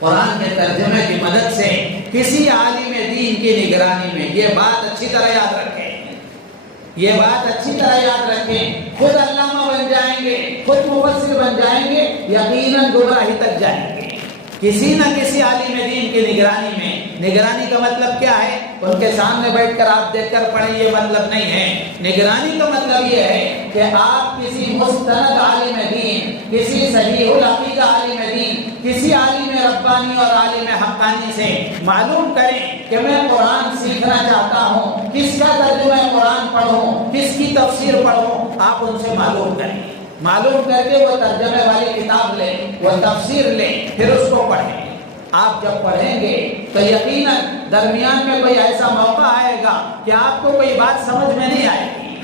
قرآن کے ترجمے کی مدد سے کسی عالم دین کی نگرانی میں، یہ بات اچھی طرح یاد رکھیں، یہ بات اچھی طرح یاد رکھیں، خود علامہ بن جائیں گے، خود مفسر بن جائیں گے، یقیناً گمراہی تک جائیں گے۔ کسی نہ کسی عالم دین کی نگرانی میں، نگرانی کا مطلب کیا ہے؟ ان کے سامنے بیٹھ کر آپ دیکھ کر پڑھیں، یہ مطلب نہیں ہے۔ نگرانی کا مطلب یہ ہے کہ آپ کسی مستند عالم دین، کسی صحیح العقیدہ عالم دین، کسی عالم ربانی اور عالم حقانی سے معلوم کریں کہ میں قرآن سیکھنا چاہتا ہوں، کس کا ترجمہ قرآن پڑھوں، کس کی تفسیر پڑھوں، آپ ان سے معلوم کریں، معلوم کر کے وہ ترجمے والی کتاب لیں، وہ تفسیر لیں، پھر اس کو پڑھیں۔ آپ جب پڑھیں گے تو یقیناً درمیان میں کوئی ایسا موقع آئے گا کہ آپ کو کوئی بات سمجھ میں نہیں آئے گی،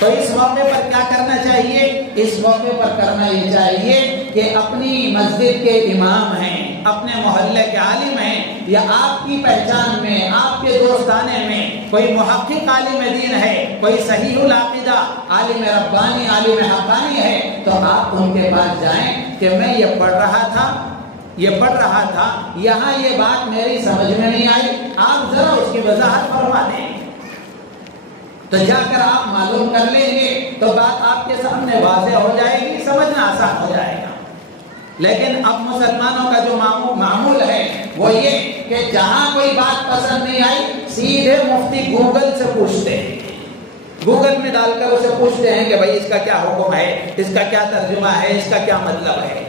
تو اس موقع پر کیا کرنا چاہیے؟ اس موقع پر کرنا یہ چاہیے کہ اپنی مسجد کے امام ہیں، اپنے محلے کے عالم ہیں، یا آپ کی پہچان میں، آپ کے دوستانے میں کوئی محقق عالم دین ہے، کوئی صحیح العقیدہ عالم ربانی، عالم حقانی ہے، تو آپ ان کے پاس جائیں کہ میں یہ پڑھ رہا تھا، یہاں یہ بات میری سمجھ میں نہیں آئی، آپ ذرا اس کی وضاحت فرما دیں۔ تو جا کر آپ معلوم کر لیں گے تو بات آپ کے سامنے واضح ہو جائے گی، سمجھنا آسان ہو جائے گا۔ لیکن اب مسلمانوں کا جو معمول ہے وہ یہ کہ جہاں کوئی بات پسند نہیں آئی سیدھے مفتی گوگل سے پوچھتے ہیں، گوگل میں ڈال کر اسے پوچھتے ہیں کہ بھائی اس کا کیا حکم ہے، اس کا کیا ترجمہ ہے، اس کا کیا مطلب ہے۔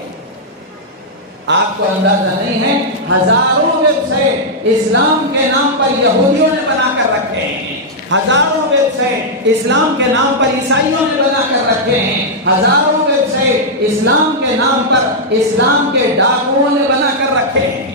آپ کو اندازہ نہیں ہے ہزاروں ویب سائٹ اسلام کے نام پر یہودیوں نے بنا کر رکھے ہیں، ہزاروں ویب سائٹ اسلام کے نام پر عیسائیوں نے بنا کر رکھے ہیں، ہزاروں ویب سائٹ اسلام کے نام پر اسلام کے ڈاکوؤں نے بنا کر رکھے ہیں۔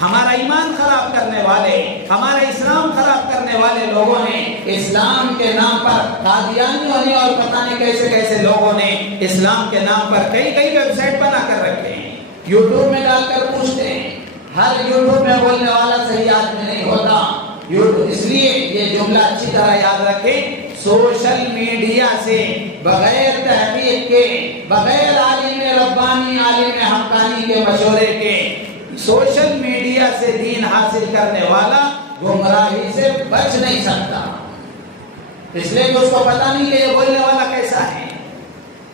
ہمارا ایمان خراب کرنے والے، ہمارا اسلام خراب کرنے والے لوگوں نے اسلام کے نام پر، قادیانیوں نے اور پتہ نہیں کیسے کیسے لوگوں نے اسلام کے نام پر کئی ویب سائٹ بنا کر رکھے ہیں۔ یوٹیوب میں ڈال کر پوچھتے ہیں، ہر یوٹیوب میں بولنے والا صحیح آدمی نہیں ہوتا۔ اس لیے یہ جملہ اچھی طرح یاد رکھیں، سوشل میڈیا سے بغیر تحقیق کے، بغیر عالم ربانی، عالم حقانی کے مشورے کے، سوشل میڈیا سے دین حاصل کرنے والا گمراہی سے بچ نہیں سکتا، اس لیے کہ اس کو پتہ نہیں کہ یہ بولنے والا کیسا ہے۔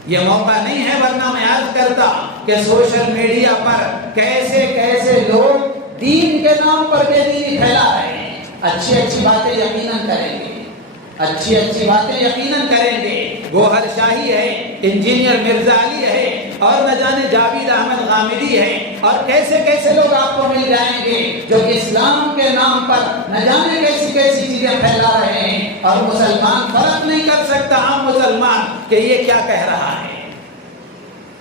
یہ موقع نہیں ہے، ورنہ میں عرض کرتا کہ سوشل میڈیا پر کیسے کیسے لوگ دین کے نام پر بے دینی پھیلا رہے ہیں۔ اچھی باتیں یقیناً کریں گے، اچھی باتیں یقیناً کریں گے۔ گوہر شاہی ہے، انجینئر مرزا علی ہے، اور نہ جانے جاوید احمد غامدی ہے، اور کیسے کیسے لوگ آپ کو مل جائیں گے جو اسلام کے نام پر نہ جانے کیسی کیسی چیزیں پھیلا رہے ہیں، اور مسلمان فرق نہیں کر سکتا عام مسلمان کہ یہ کیا کہہ رہا ہے۔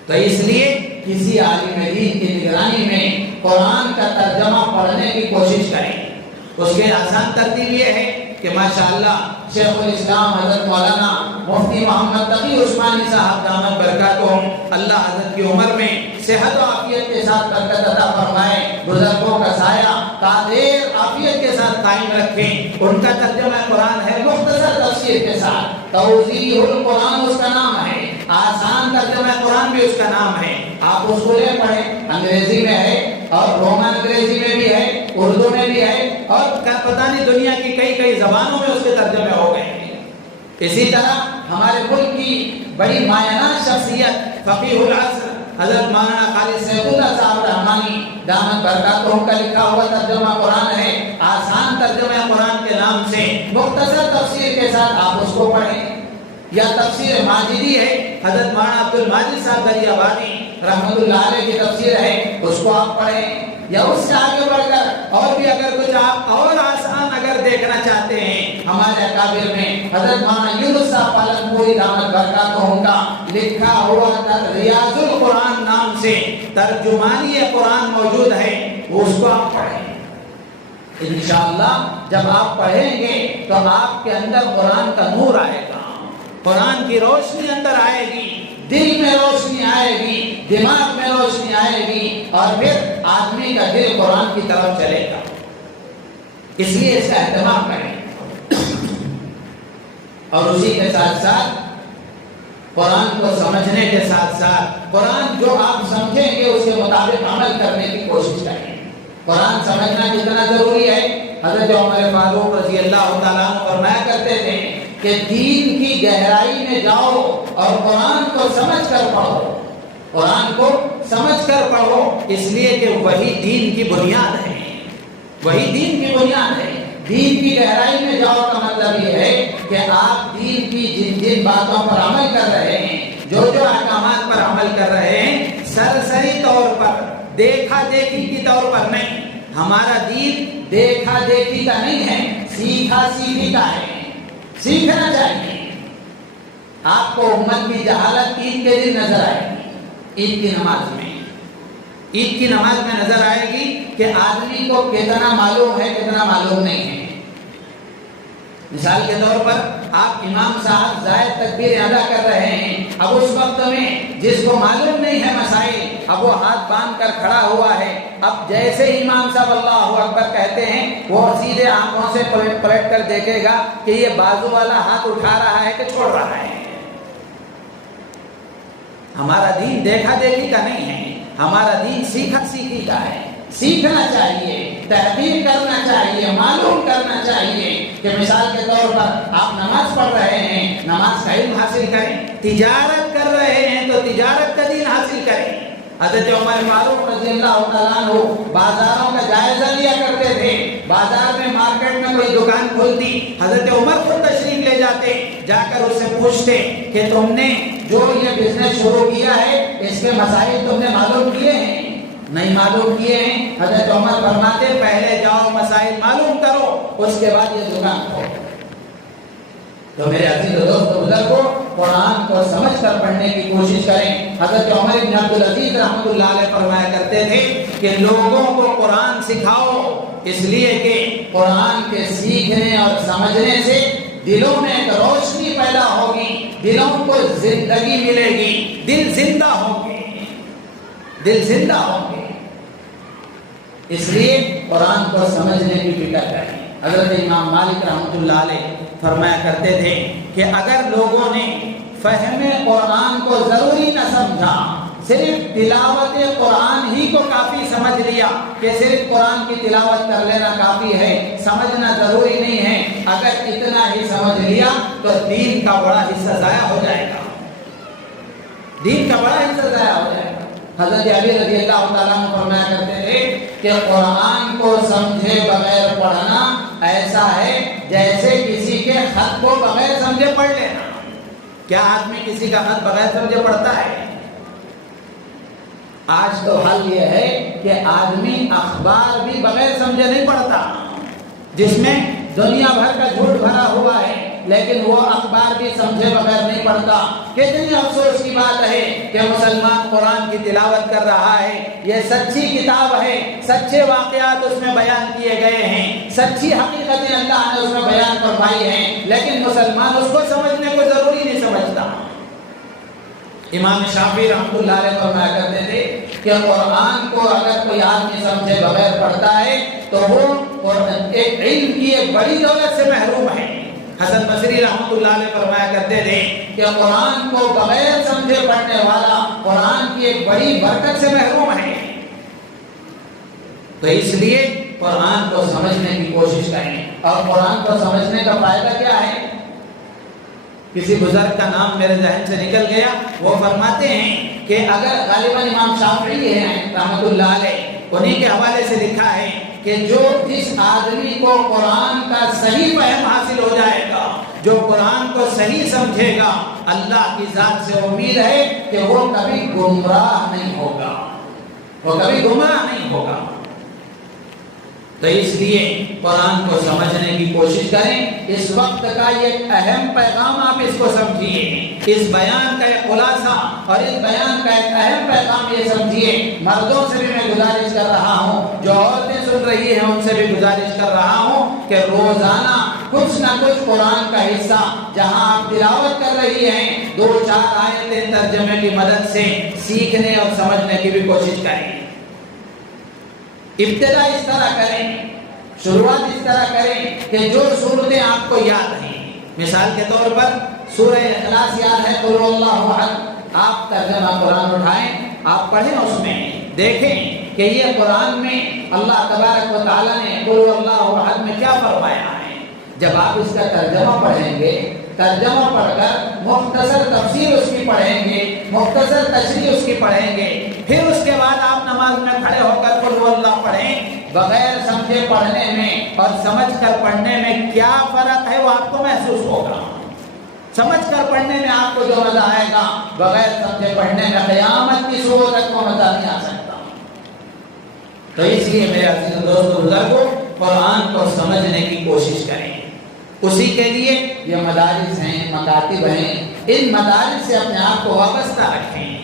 تو اس لیے کسی عالم دین کی نگرانی میں قرآن کا ترجمہ پڑھنے کی کوشش کریں۔ اس کے آسان ترتیب یہ ہے کہ ماشاءاللہ شیخ الاسلام حضرت مولانا مفتی محمد تقی عثمانی صاحب دامت برکاتہم، اللہ حضرت کی عمر میں صحت و عافیت کے ساتھ برکت عطا فرمائے، بزرگوں کا سایہ قادر عافیت کے ساتھ قائم رکھیں۔ ان کا ترجمہ قرآن ہے مختصر تفسیر کے ساتھ، توضیح القرآن اس کا نام ہے، آسان ترجمہ قرآن بھی اس کا نام ہے۔ آپ اس کو لے پڑھیں، انگریزی میں ہے اور رومن انگریزی میں بھی ہے، اردو میں بھی ہے، اور پتہ نہیں دنیا کی کئی زبانوں میں اس کے ترجمے ہو گئے ہیں۔ اسی طرح ہمارے ملک کی بڑی مایانہ شخصیت فقیہ العصر حضرت مولانا خالد سیف اللہ صاحب رحمانی دامت برکاتہم کا لکھا ہوا ترجمہ قرآن ہے، آسان ترجمہ قرآن کے نام سے مختصر تفسیر کے ساتھ آپ اس کو پڑھیں۔ یا تفسیر ماجدی ہے، حضرت مولانا عبد الماجد صاحب دریابادی رحمۃ اللہ علیہ کی تفسیر ہے، اس کو آپ پڑھیں۔ یا اس سے آگے بڑھ کر اور بھی اگر کچھ آپ اور آسان اگر دیکھنا چاہتے ہیں، ہمارے اکابر میں حضرت مولانا یونس صاحب پالنپوری دامت برکاتہم کا لکھا ہوا ریاض القرآن نام سے ترجمانی قرآن موجود ہے، اس کو آپ پڑھیں۔ انشاءاللہ جب آپ پڑھیں گے تو آپ کے اندر قرآن کا نور آئے گا، قرآن کی روشنی اندر آئے گی، دل میں روشنی آئے گی، دماغ میں روشنی آئے گی، اور پھر آدمی کا دل قرآن کی طرف چلے گا۔ اس لیے اس کا اہتمام کریں، اور اسی کے ساتھ ساتھ قرآن کو سمجھنے کے ساتھ ساتھ قرآن جو آپ سمجھیں گے اس کے مطابق عمل کرنے کی کوشش کریں۔ قرآن سمجھنا کتنا ضروری ہے، حضرت عمر فاروق رضی اللہ تعالیٰ عنہ فرمایا کرتے تھے کہ دین کی گہرائی میں جاؤ اور قرآن کو سمجھ کر پڑھو، قرآن کو سمجھ کر پڑھو، اس لیے کہ وہی دین کی بنیاد ہے، وہی دین کی بنیاد ہے۔ دین کی گہرائی میں جاؤ کا مطلب یہ ہے کہ آپ دین کی جن باتوں پر عمل کر رہے ہیں، جو احکامات پر عمل کر رہے ہیں، سرسری طور پر، دیکھا دیکھی کی طور پر نہیں۔ ہمارا دین دیکھا دیکھی کا نہیں ہے، سیکھا سیکھی کا ہے، سیکھنا چاہیے۔ آپ کو امت کی جہالت عید کے دن نظر آئے گی، عید کی نماز میں، عید کی نماز میں نظر آئے گی کہ آدمی کو کتنا معلوم ہے کتنا معلوم نہیں ہے۔ مثال کے طور پر آپ امام صاحب زائد تکبیر ادا کر رہے ہیں، اب اس وقت میں جس کو معلوم نہیں ہے مسائل، اب وہ ہاتھ باندھ کر کھڑا ہوا ہے، اب جیسے امام صاحب اللہ اکبر کہتے ہیں وہ سیدھے آنکھوں سے پلٹ کر دیکھے گا کہ یہ بازو والا ہاتھ اٹھا رہا ہے کہ چھوڑ رہا ہے۔ ہمارا دین دیکھا دیکھی کا نہیں ہے، ہمارا دین سیکھا سیکھی کا ہے۔ سیکھنا چاہیے، تحقیق کرنا چاہیے، معلوم کرنا چاہیے کہ مثال کے طور پر آپ نماز پڑھ رہے ہیں، نماز کا علم حاصل کریں، تجارت کر رہے ہیں تو تجارت کا دین حاصل کریں۔ حضرت عمر فاروق رضی اللہ تعالیٰ عنہ بازاروں کا جائزہ لیا کرتے تھے، بازار میں مارکیٹ میں کوئی دکان کھلتی، حضرت عمر خود تشریف لے جاتے، جا کر اس سے پوچھتے کہ تم نے جو یہ بزنس شروع کیا ہے اس کے مسائل تم نے معلوم کیے ہیں؟ نہیں معلوم کیے ہیں؟ حضرت عمر فرماتے پہلے جاؤ مسائل معلوم کرو، اس کے بعد یہ دکان کھولو۔ تو میرے عزیز دوست بزرگوں، قرآن کو سمجھ کر پڑھنے کی کوشش کریں۔ حضرت عمر بن عبدالعزیز رحمۃ اللہ علیہ فرمایا کرتے تھے کہ لوگوں کو قرآن سکھاؤ، اس لیے کہ قرآن کے سیکھنے اور سمجھنے سے دلوں میں ایک روشنی پیدا ہوگی، دلوں کو زندگی ملے گی، دل زندہ ہوں گے، دل زندہ ہوں گے۔ اس لیے قرآن کو سمجھنے کی فکر کریں۔ حضرت امام مالک رحمۃ اللہ علیہ فرمایا کرتے تھے کہ اگر لوگوں نے فہم قرآن کو ضروری نہ سمجھا، صرف تلاوت قرآن ہی کو کافی سمجھ لیا کہ صرف قرآن کی تلاوت کر لینا کافی ہے، سمجھنا ضروری نہیں ہے، اگر اتنا ہی سمجھ لیا تو دین کا بڑا حصہ ضائع ہو جائے گا، دین کا بڑا حصہ ضائع ہو جائے گا۔ حضرت علی رضی اللہ تعالیٰ عنہ فرمایا کرتے تھے کہ قرآن کو سمجھے بغیر پڑھنا ایسا ہے جیسے کسی کے خط کو بغیر سمجھے پڑھ لینا۔ کیا آدمی کسی کا خط بغیر سمجھے پڑھتا ہے؟ آج تو حال یہ ہے کہ آدمی اخبار بھی بغیر سمجھے نہیں پڑھتا، جس میں دنیا بھر کا جھوٹ بھرا ہوا ہے، لیکن وہ اخبار بھی سمجھے بغیر نہیں پڑھتا۔ کتنی افسوس کی بات ہے کہ مسلمان قرآن کی تلاوت کر رہا ہے، یہ سچی کتاب ہے، سچے واقعات اس میں بیان کیے گئے ہیں، سچی حقیقتیں اللہ نے اس میں بیان فرمائی ہیں، لیکن مسلمان اس کو سمجھنے کو ضروری نہیں سمجھتا۔ امام شافعی رحمۃ اللہ علیہ فرمایا کرتے تھے کہ قرآن کو اگر کوئی آدمی سمجھے بغیر پڑھتا ہے تو وہ ایک علم کی ایک بڑی دولت سے محروم ہے۔ حسن بصری رحمۃ اللہ علیہ فرمایا کرتے تھے کہ قرآن کو بغیر سمجھے پڑھنے والا قرآن کی ایک بڑی برکت سے محروم ہے۔ تو اس لیے قرآن کو سمجھنے کی کوشش کریں۔ اور قرآن کو سمجھنے کا فائدہ کیا ہے؟ کسی بزرگ کا نام میرے ذہن سے نکل گیا، وہ فرماتے ہیں کہ اگر غالباً امام شافعی ہیں رحمۃ اللہ علیہ، انہی کے حوالے سے لکھا ہے کہ جس آدمی کو قرآن کا صحیح فہم حاصل ہو جائے گا، جو قرآن کو صحیح سمجھے گا، اللہ کی ذات سے امید ہے کہ وہ کبھی گمراہ نہیں ہوگا، وہ کبھی گمراہ نہیں ہوگا۔ تو اس لیے قرآن کو سمجھنے کی کوشش کریں۔ اس وقت کا یہ اہم پیغام آپ اس کو سمجھیے، اس بیان کا ایک خلاصہ اور اس بیان کا ایک اہم پیغام یہ سمجھیے۔ مردوں سے بھی میں گزارش کر رہا ہوں، جو عورتیں سن رہی ہیں ان سے بھی گزارش کر رہا ہوں کہ روزانہ کچھ نہ کچھ قرآن کا حصہ جہاں آپ تلاوت کر رہی ہیں، 2-4 آیتیں ترجمے کی مدد سے سیکھنے اور سمجھنے کی بھی کوشش کریں۔ ابتدا اس طرح کریں، شروعات اس طرح کریں کہ جو صورتیں آپ کو یاد ہیں، مثال کے طور پر سورہ اخلاص یاد ہے، قل اللہ احد، آپ ترجمہ قرآن اٹھائیں، آپ پڑھیں، اس میں دیکھیں کہ یہ قرآن میں اللہ تبارک و تعالیٰ نے قل اللہ احد میں کیا فرمایا ہے۔ جب آپ اس کا ترجمہ پڑھیں گے، ترجمہ پڑھ کر مختصر تفسیر اس کی پڑھیں گے، مختصر تشریح اس کی پڑھیں گے، پھر اس کے بعد آپ نماز میں کھڑے ہو کر قل اللہ پڑھیں، بغیر سمجھے پڑھنے میں اور سمجھ کر پڑھنے میں کیا فرق ہے وہ آپ کو محسوس ہوگا۔ سمجھ کر پڑھنے میں آپ کو جو مزہ آئے گا، بغیر سمجھے پڑھنے میں قیامت کی صبح تک کو مزہ نہیں آ سکتا۔ تو اس لیے میرے عزیز دوستو بزرگوں، قرآن کو سمجھنے کی کوشش کریں۔ اسی کے لیے یہ مدارس ہیں، مکاتب ہیں، ان مدارس سے اپنے آپ کو وابستہ رکھیں،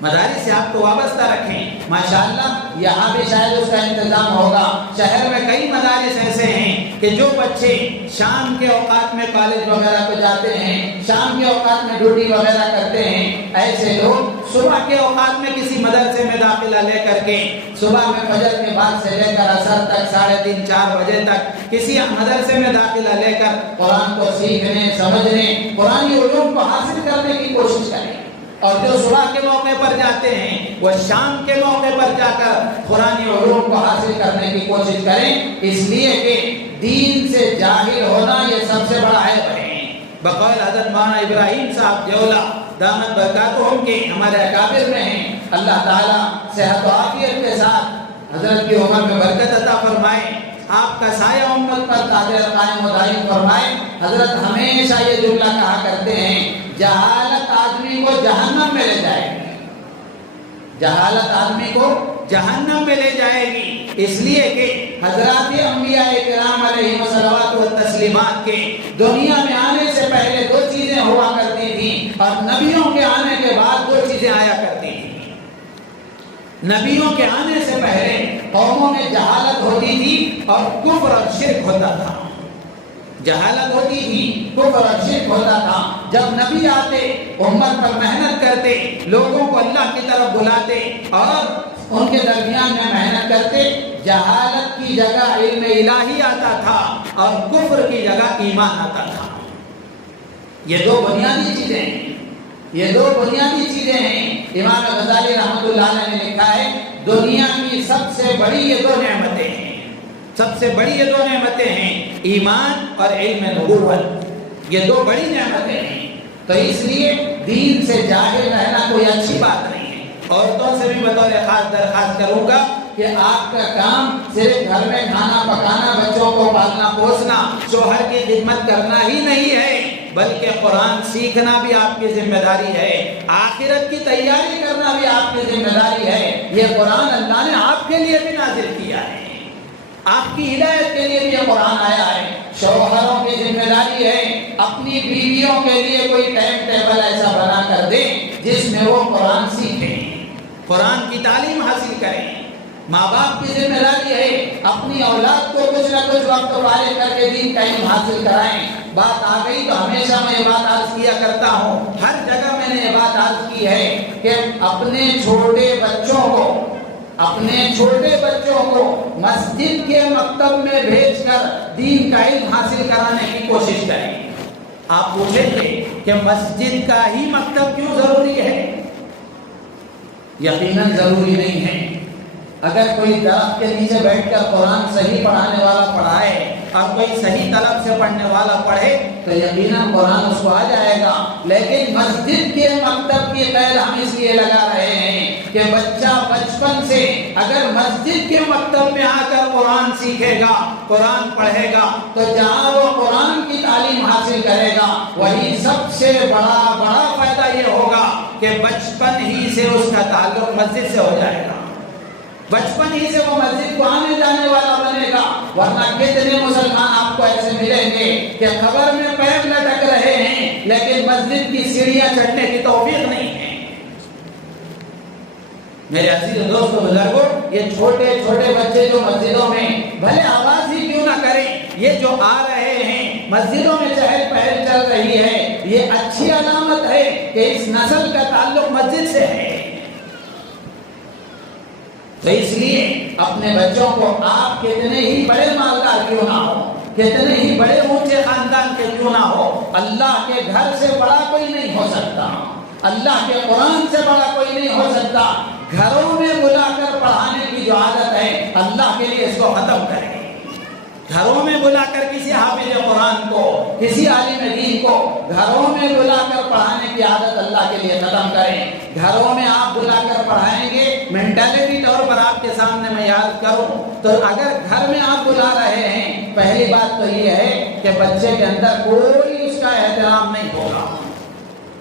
مدارس سے آپ کو وابستہ رکھیں۔ ماشاءاللہ یہاں بھی شاید اس کا انتظام ہوگا۔ شہر میں کئی مدارس ایسے ہیں کہ جو بچے شام کے اوقات میں کالج وغیرہ کو جاتے ہیں، شام کے اوقات میں ڈیوٹی وغیرہ کرتے ہیں، ایسے لوگ صبح کے اوقات میں کسی مدرسے میں داخلہ لے کر کے صبح میں فجر کے بعد سے لے کر عصر تک 3:30-4 بجے تک کسی مدرسے میں داخلہ لے کر قرآن کو سیکھنے، سمجھنے، قرآنی علوم کو حاصل کرنے کی کوشش کریں۔ اور جو صبح کے موقع پر جاتے ہیں وہ شام کے موقع پر جا کر قرآنی علوم کو حاصل کرنے کی کوشش کریں، اس لیے کہ دین سے جاہل ہونا یہ سب سے بڑا عیب ہے۔ بقول حضرت مولانا ابراہیم صاحب جولا دامت برکاتہم کے ہمارے اکابر میں ہیں، اللہ تعالیٰ صحت و عافیت کے ساتھ حضرت کی عمر میں برکت عطا فرمائے، آپ کا سایہ امت پر قادر قائم و دائم فرمائے۔ حضرت ہمیشہ یہ جملہ کہا کرتے ہیں، جہالت آدمی کو جہنم میں لے جائے گی، جہالت آدمی کو جہنم میں لے جائے گی، اس لیے کہ حضرات انبیاء کرام علیہم الصلوات والتسلیمات کے دنیا میں آنے سے پہلے دو چیزیں ہوا کرتی تھیں اور نبیوں کے آنے کے بعد دو چیزیں آیا کرتی تھیں۔ نبیوں کے آنے سے پہلے قوموں میں جہالت ہوتی تھی اور کفر اور شرک ہوتا تھا، جہالت ہوتی تھی، کفر اور شرک ہوتا تھا۔ جب نبی آتے امت پر محنت کرتے، لوگوں کو اللہ کی طرف بلاتے اور ان کے درمیان میں محنت کرتے، جہالت کی جگہ علم الہی آتا تھا اور کفر کی جگہ ایمان آتا تھا۔ یہ دو بنیادی چیزیں ہیں، یہ دو بنیادی چیزیں ہیں۔ امام غزالی رحمۃ اللہ علیہ نے لکھا ہے، دنیا کی سب سے بڑی یہ دو نعمتیں ہیں، سب سے بڑی یہ دو نعمتیں ہیں، ایمان اور علم نبوت، یہ دو بڑی نعمتیں ہیں۔ تو اس لیے دین سے جاہل رہنا کوئی اچھی بات نہیں ہے۔ عورتوں سے بھی بطور خاص درخواست کروں گا کہ آپ کا کام صرف گھر میں کھانا پکانا، بچوں کو پالنا پوسنا، شوہر کی خدمت کرنا ہی نہیں ہے، بلکہ قرآن سیکھنا بھی آپ کی ذمہ داری ہے، آخرت کی تیاری کرنا بھی آپ کی ذمہ داری ہے۔ یہ قرآن اللہ نے آپ کے لیے بھی نازل کیا ہے، آپ کی ہدایت کے لیے بھی یہ قرآن آیا ہے۔ شوہروں کی ذمہ داری ہے اپنی بیویوں کے لیے کوئی ٹائم ٹیبل ایسا بنا کر دیں جس میں وہ قرآن سیکھیں، قرآن کی تعلیم حاصل کریں۔ ماں باپ کی ذمہ داری ہے اپنی اولاد کو کچھ نہ کچھ وقت فارغ کر کے دین کا علم حاصل کرائیں۔ بات آ گئی تو ہمیشہ میں یہ بات عرض کیا کرتا ہوں، ہر جگہ میں نے یہ بات عرض کی ہے کہ اپنے چھوٹے بچوں کو مسجد کے مکتب میں بھیج کر دین کا علم حاصل کرانے کی کوشش کریں۔ آپ پوچھیں گے کہ مسجد کا ہی مکتب کیوں ضروری ہے؟ یقیناً ضروری نہیں ہے۔ اگر کوئی درخت کے نیچے بیٹھ کر قرآن صحیح پڑھانے والا پڑھائے اور کوئی صحیح طلب سے پڑھنے والا پڑھے تو یقیناً قرآن اس کو آ جائے گا، لیکن مسجد کے مکتب کی قید ہم اس لیے لگا رہے ہیں کہ بچہ بچپن سے اگر مسجد کے مکتب میں آ کر قرآن سیکھے گا، قرآن پڑھے گا، تو جہاں وہ قرآن کی تعلیم حاصل کرے گا وہی سب سے بڑا فائدہ یہ ہوگا کہ بچپن ہی سے اس کا تعلق مسجد سے ہو جائے گا، بچپن ہی سے وہ مسجد کو آنے جانے والا بنے گا۔ ورنہ کتنے مسلمان آپ کو ایسے ملیں گے کہ خبر میں پیر لٹک رہے ہیں لیکن مسجد کی سیڑھیاں چڑھنے کی توفیق نہیں ہے۔ میرے عزیز دوستو بزرگوں، یہ چھوٹے چھوٹے بچے جو مسجدوں میں بھلے آواز ہی کیوں نہ کریں، یہ جو آ رہے ہیں مسجدوں میں چہل پہل چل رہی ہے، یہ اچھی علامت ہے کہ اس نسل کا تعلق مسجد سے ہے۔ تو اس لیے اپنے بچوں کو آپ کتنے ہی بڑے مالدار کیوں نہ ہو، کتنے ہی بڑے اونچے خاندان کے کیوں نہ ہو، اللہ کے گھر سے بڑا کوئی نہیں ہو سکتا، اللہ کے قرآن سے بڑا کوئی نہیں ہو سکتا۔ گھروں میں بلا کر پڑھانے کی جو عادت ہے اللہ کے لیے اس کو ختم کریں۔ گھروں میں بلا کر کسی حافظ قرآن کو، کسی عالم دین کو گھروں میں بلا کر پڑھانے کی عادت اللہ کے لیے ختم کریں۔ گھروں میں آپ بلا کر پڑھائیں گے، مینٹالٹی طور پر آپ کے سامنے میں یاد کروں تو اگر گھر میں آپ بلا رہے ہیں، پہلی بات تو یہ ہے کہ بچے کے اندر کوئی اس کا احترام نہیں ہوگا۔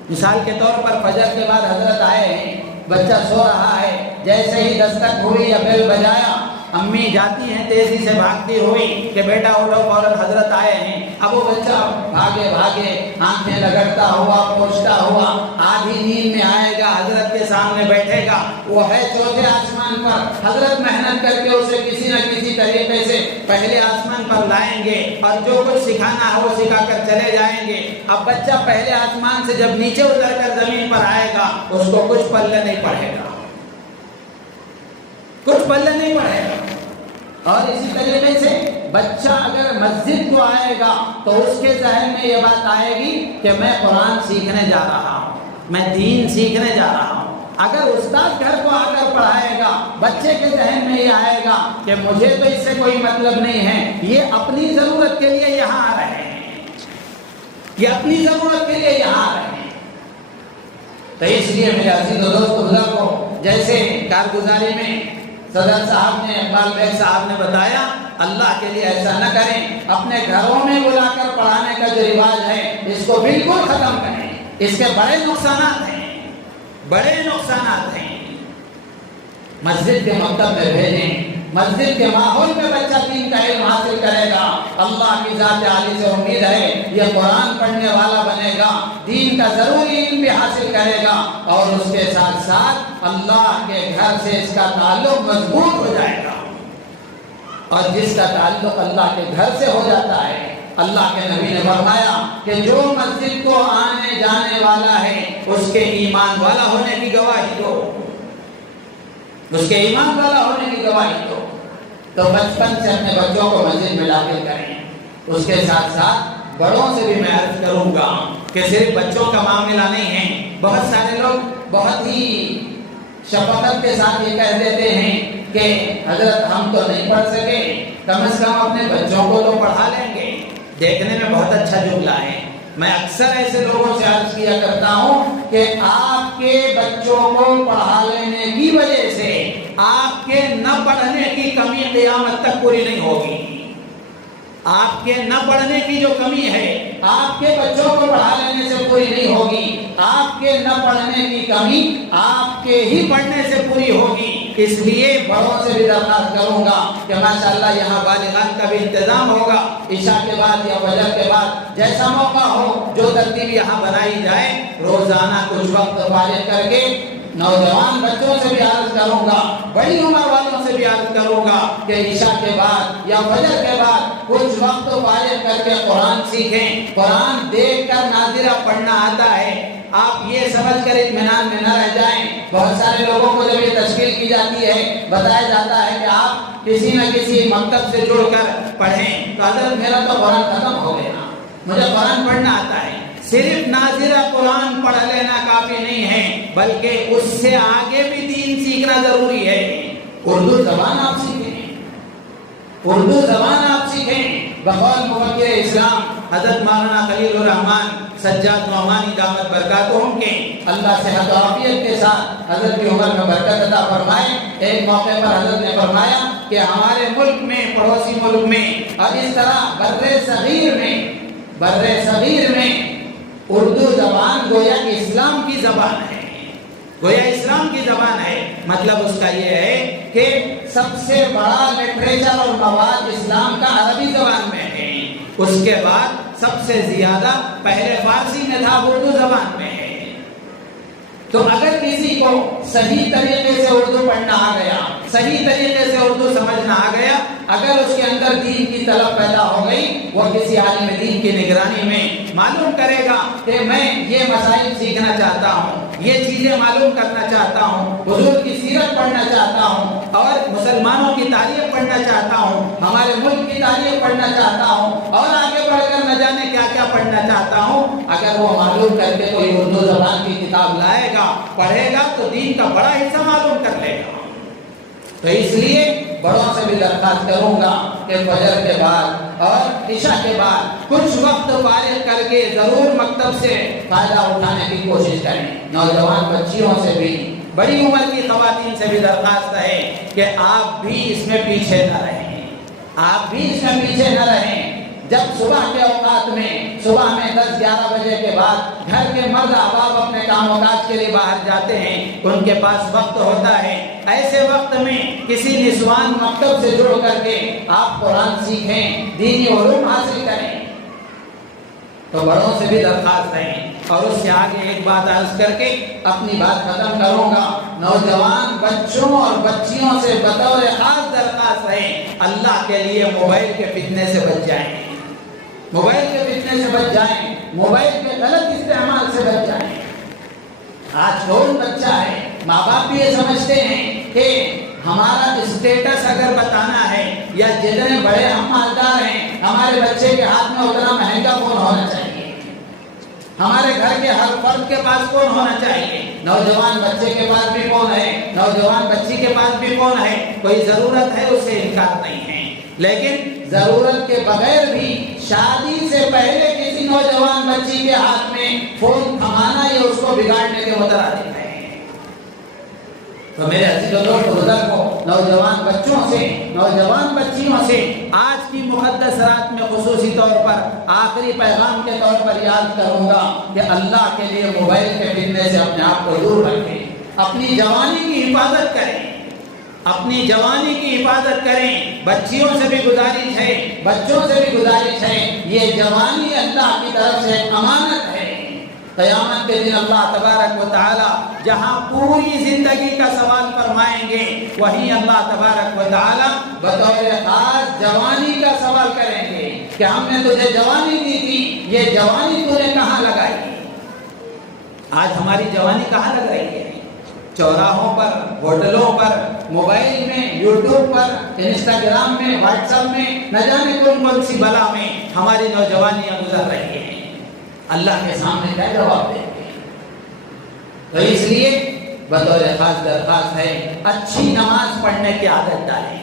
مثال کے طور پر فجر کے بعد حضرت آئے ہیں، بچہ سو رہا ہے، جیسے ہی دستک ہوئی یا بیل بجایا، امی جاتی ہیں تیزی سے بھاگتی ہوئی کہ بیٹا اٹھو فوراً حضرت آئے ہیں۔ اب وہ بچہ بھاگے آنکھیں لگڑتا ہوا پوچھتا ہوا آدھی نیند میں آئے گا، حضرت کے سامنے بیٹھے گا، وہ ہے چوتھے آسمان پر، حضرت محنت کر کے اسے کسی نہ کسی طریقے سے پہلے آسمان پر لائیں گے اور جو کچھ سکھانا ہے وہ سکھا کر چلے جائیں گے۔ اب بچہ پہلے آسمان سے جب نیچے اتر کر زمین پر آئے گا اس کو کچھ پلے نہیں پڑے گا، کچھ پلے نہیں پڑے گا۔ اور اسی طریقے سے بچہ اگر مسجد کو آئے گا تو اس کے ذہن میں یہ بات آئے گی کہ میں قرآن سیکھنے جا رہا ہوں، میں دین سیکھنے جا رہا ہوں۔ اگر استاد گھر کو آ کر پڑھائے گا، بچے کے ذہن میں یہ آئے گا کہ مجھے تو اس سے کوئی مطلب نہیں ہے، یہ اپنی ضرورت کے لیے یہاں آ رہے ہیں، یہ اپنی ضرورت کے لیے یہاں آ رہے ہیں۔ تو اس لیے میرے عزیز و دوست بزرگوں، جیسے کارگزاری میں صدر صاحب نے، اقبال بیگ صاحب نے بتایا، اللہ کے لیے ایسا نہ کریں، اپنے گھروں میں بلا کر پڑھانے کا جو رواج ہے اس کو بالکل ختم کریں۔ اس کے بڑے نقصانات ہیں، بڑے نقصانات ہیں۔ مسجد کے مکتب میں بھیجیں، مسجد کے ماحول میں بچہ دین کا علم حاصل کرے گا، اللہ کی ذات عالی سے امید ہے یہ قرآن پڑھنے والا بنے گا، دین کا ضروری علم بھی حاصل کرے گا، اور اس کے ساتھ ساتھ اللہ کے گھر سے اس کا تعلق مضبوط ہو جائے گا۔ اور جس کا تعلق اللہ کے گھر سے ہو جاتا ہے، اللہ کے نبی نے فرمایا کہ جو مسجد کو آنے جانے والا ہے اس کے ایمان والا ہونے کی گواہی دو، اس کے ایمان والا ہونے کی گواہی دو۔ تو بچپن سے اپنے بچوں کو مسجد میں داخل کریں۔ اس کے ساتھ ساتھ بڑوں سے بھی میں عرض کروں گا کہ صرف بچوں کا معاملہ نہیں ہے، بہت سارے لوگ بہت ہی شفقت کے ساتھ یہ کہہ دیتے ہیں کہ حضرت ہم تو نہیں پڑھ سکے، کم از کم اپنے بچوں کو تو پڑھا لیں گے۔ دیکھنے میں بہت اچھا جملہ ہے، میں اکثر ایسے لوگوں سے عرض کیا کرتا ہوں کہ آپ کے بچوں کو پڑھا لینے کی وجہ سے آپ کے نہ پڑھنے کی کمی قیامت تک پوری نہیں ہوگی۔ آپ کے نہ پڑھنے کی جو کمی ہے آپ کے بچوں کو پڑھا لینے سے پوری نہیں ہوگی، آپ کے نہ پڑھنے کی کمی آپ کے ہی پڑھنے سے پوری ہوگی۔ اس لیے بڑوں سے بھی درخواست کروں گا کہ ماشاءاللہ یہاں بالغان کا بھی انتظام ہوگا، عشاء کے بعد یا فجر کے بعد جیسا موقع ہو جو ترتیب یہاں بنائی جائے، روزانہ کچھ وقت فارغ کر کے نوجوان بچوں سے بھی عرض کروں گا، بڑی عمر والوں سے بھی عرض کروں گا کہ عشاء کے بعد یا فجر کے بعد کچھ وقت فارغ کر کے قرآن سیکھیں۔ قرآن دیکھ کر ناظرہ پڑھنا آتا ہے، آپ یہ سمجھ کر اطمینان میں نہ رہ جائیں۔ بہت سارے لوگوں کو جب یہ تشکیل کی جاتی ہے، بتایا جاتا ہے کہ آپ کسی نہ کسی مکتب سے جڑ کر پڑھیں، تو حضرت میرا تو قرآن ختم ہو گیا، مجھے قرآن پڑھنا آتا ہے۔ صرف ناظرہ قرآن پڑھ لینا کافی نہیں ہے، بلکہ اس سے آگے بھی دین سیکھنا ضروری ہے۔ اردو زبان آپ سیکھیں، اردو زبان آپ سیکھیں۔ بقول مفکر اسلام حضرت مولانا خلیل الرحمن سجاد نعمانی دامت برکاتہم کے اللہ صحت و عافیت کے ساتھ حضرت کی عمر میں برکت عطا فرمائے، ایک موقع پر حضرت نے فرمایا کہ ہمارے ملک میں، پڑوسی ملک میں، اور اس طرح بر صغیر میں اردو زبان گویا کہ اسلام کی زبان ہے، گویا اسلام کی زبان ہے۔ مطلب اس کا یہ ہے کہ سب سے بڑا لٹریچر اور مواد اسلام کا عربی زبان میں ہے، اس کے بعد سب سے زیادہ پہلے فارسی میں تھا، اردو زبان میں ہے۔ تو اگر کسی کو صحیح طریقے سے اردو پڑھنا آ گیا، صحیح طریقے سے اردو سمجھنا آ گیا، اگر اس کے اندر دین کی طلب پیدا ہو گئی، وہ کسی عالم دین کی نگرانی میں معلوم کرے گا کہ میں یہ مسائل سیکھنا چاہتا ہوں، یہ چیزیں معلوم کرنا چاہتا ہوں، حضور کی سیرت پڑھنا چاہتا ہوں، اور مسلمانوں کی تاریخ پڑھنا چاہتا ہوں، ہمارے ملک کی تاریخ پڑھنا چاہتا ہوں، اور آگے بڑھ کر نہ جانے کیا کیا پڑھنا چاہتا ہوں۔ اگر وہ معلوم کر کے کوئی اردو زبان کی کتاب لائے گا، پڑھے گا، تو دین کا بڑا حصہ معلوم کر لے گا۔ تو اس لیے بڑوں سے بھی درخواست کروں گا کہ فجر کے بعد اور عشاء کے بعد کچھ وقت فارغ کر کے ضرور مکتب سے فائدہ اٹھانے کی کوشش کریں۔ نوجوان بچیوں سے بھی، بڑی عمر کی خواتین سے بھی درخواست ہے کہ آپ بھی اس میں پیچھے نہ رہیں، آپ بھی اس میں پیچھے نہ رہیں۔ جب صبح کے اوقات میں، صبح میں 10-11 بجے کے بعد گھر کے مرد احباب اپنے کام و کاج کے لیے باہر جاتے ہیں، ان کے پاس وقت ہوتا ہے، ایسے وقت میں کسی نسوان مکتب سے جڑ کر کے آپ قرآن سیکھیں، دینی علوم حاصل کریں۔ تو بڑوں سے بھی درخواست ہے، اور اس سے آگے ایک بات عرض کر کے اپنی بات ختم کروں گا۔ نوجوان بچوں اور بچیوں سے بطور خاص درخواست ہے، اللہ کے لیے موبائل کے فتنے سے بچ جائیں، موبائل کے فتنے سے بچ جائیں، موبائل کے غلط استعمال سے بچ جائیں۔ آج کون بچہ ہے، ماں باپ بھی یہ سمجھتے ہیں کہ ہمارا اسٹیٹس اگر بتانا ہے یا جتنے بڑے ہم مالدار ہیں، ہمارے بچے کے ہاتھ میں اتنا مہنگا فون ہونا چاہیے، ہمارے گھر کے ہر فرد کے پاس فون ہونا چاہیے. نوجوان بچے کے پاس بھی فون ہے, نوجوان بچی کے پاس بھی فون ہے. کوئی ضرورت ہے اس سے انکار نہیں ہے, لیکن ضرورت کے بغیر بھی شادی سے پہلے کسی نوجوان بچی کے ہاتھ میں فون تھمانا یہ اس کو بگاڑنے کے مترادف ہے. تو میرے عزیزوں دوستو بزرگوں, نوجوان بچوں سے, نوجوان بچیوں سے آج کی مقدس رات میں خصوصی طور پر آخری پیغام کے طور پر یاد کروں گا کہ اللہ کے لیے موبائل کے فتنے سے اپنے آپ کو دور رکھیں. اپنی جوانی کی حفاظت کریں, اپنی جوانی کی حفاظت کریں. بچیوں سے بھی گزارش ہے, بچوں سے بھی گزارش ہے, یہ جوانی اللہ کی طرف سے ایک امانت ہے. قیامت کے دن اللہ تبارک و تعالی جہاں پوری زندگی کا سوال فرمائیں گے, وہیں اللہ تبارک و تعالی بطور خاص جوانی کا سوال کریں گے کہ ہم نے تجھے جوانی دی تھی, یہ جوانی تو نے کہاں لگائی. آج ہماری جوانی کہاں لگ رہی ہے؟ چوراہوں پر, ہوٹلوں پر, موبائل میں, یوٹیوب پر, انسٹاگرام میں, واٹس ایپ میں, نہ جانے کون سی بلا میں ہماری نوجوانیاں گزر رہی ہیں. اللہ کے سامنے کیا جواب دیں گے؟ تو اس لیے بطور خاص درخواست ہے, اچھی نماز پڑھنے کی عادت ڈالیں.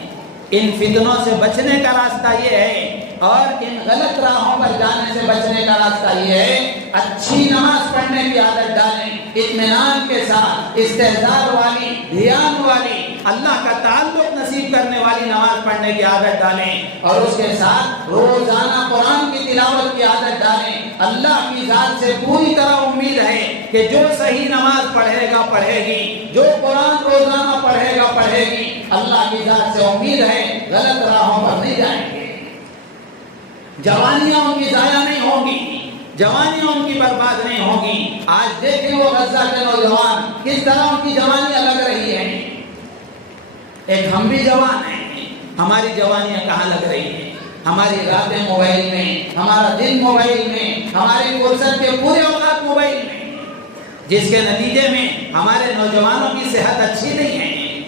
ان فتنوں سے بچنے کا راستہ یہ ہے, اور ان غلط راہوں پر جانے سے بچنے کا راستہ یہ ہے, اچھی نماز پڑھنے کی عادت ڈالیں. اطمینان کے ساتھ, استحضار والی, دھیان والی, اللہ کا تعلق نصیب کرنے والی نماز پڑھنے کی عادت ڈالیں, اور اس کے ساتھ روزانہ قرآن کی تلاوت کی عادت ڈالیں. اللہ کی ذات سے پوری طرح امید ہے کہ جو صحیح نماز پڑھے گا پڑھے گی, جو قرآن روزانہ پڑھے گا پڑھے گی, اللہ کی ذات سے امید ہے غلط راہوں پر نہیں جائیں گے. جوانیاں ان کی ضائع نہیں ہوں گی, جوانیاں ان کی برباد نہیں ہوگی. آج دیکھیں وہ غزہ کے نوجوان کس طرح ان کی جوانیاں لگ رہی ہیں. ایک ہم بھی جوان ہیں, ہماری جوانیاں کہاں لگ رہی ہیں؟ ہماری راتیں موبائل میں, ہمارا دن موبائل میں, ہماری فرصت کے پورے اوقات موبائل میں, جس کے نتیجے میں ہمارے نوجوانوں کی صحت اچھی نہیں ہے,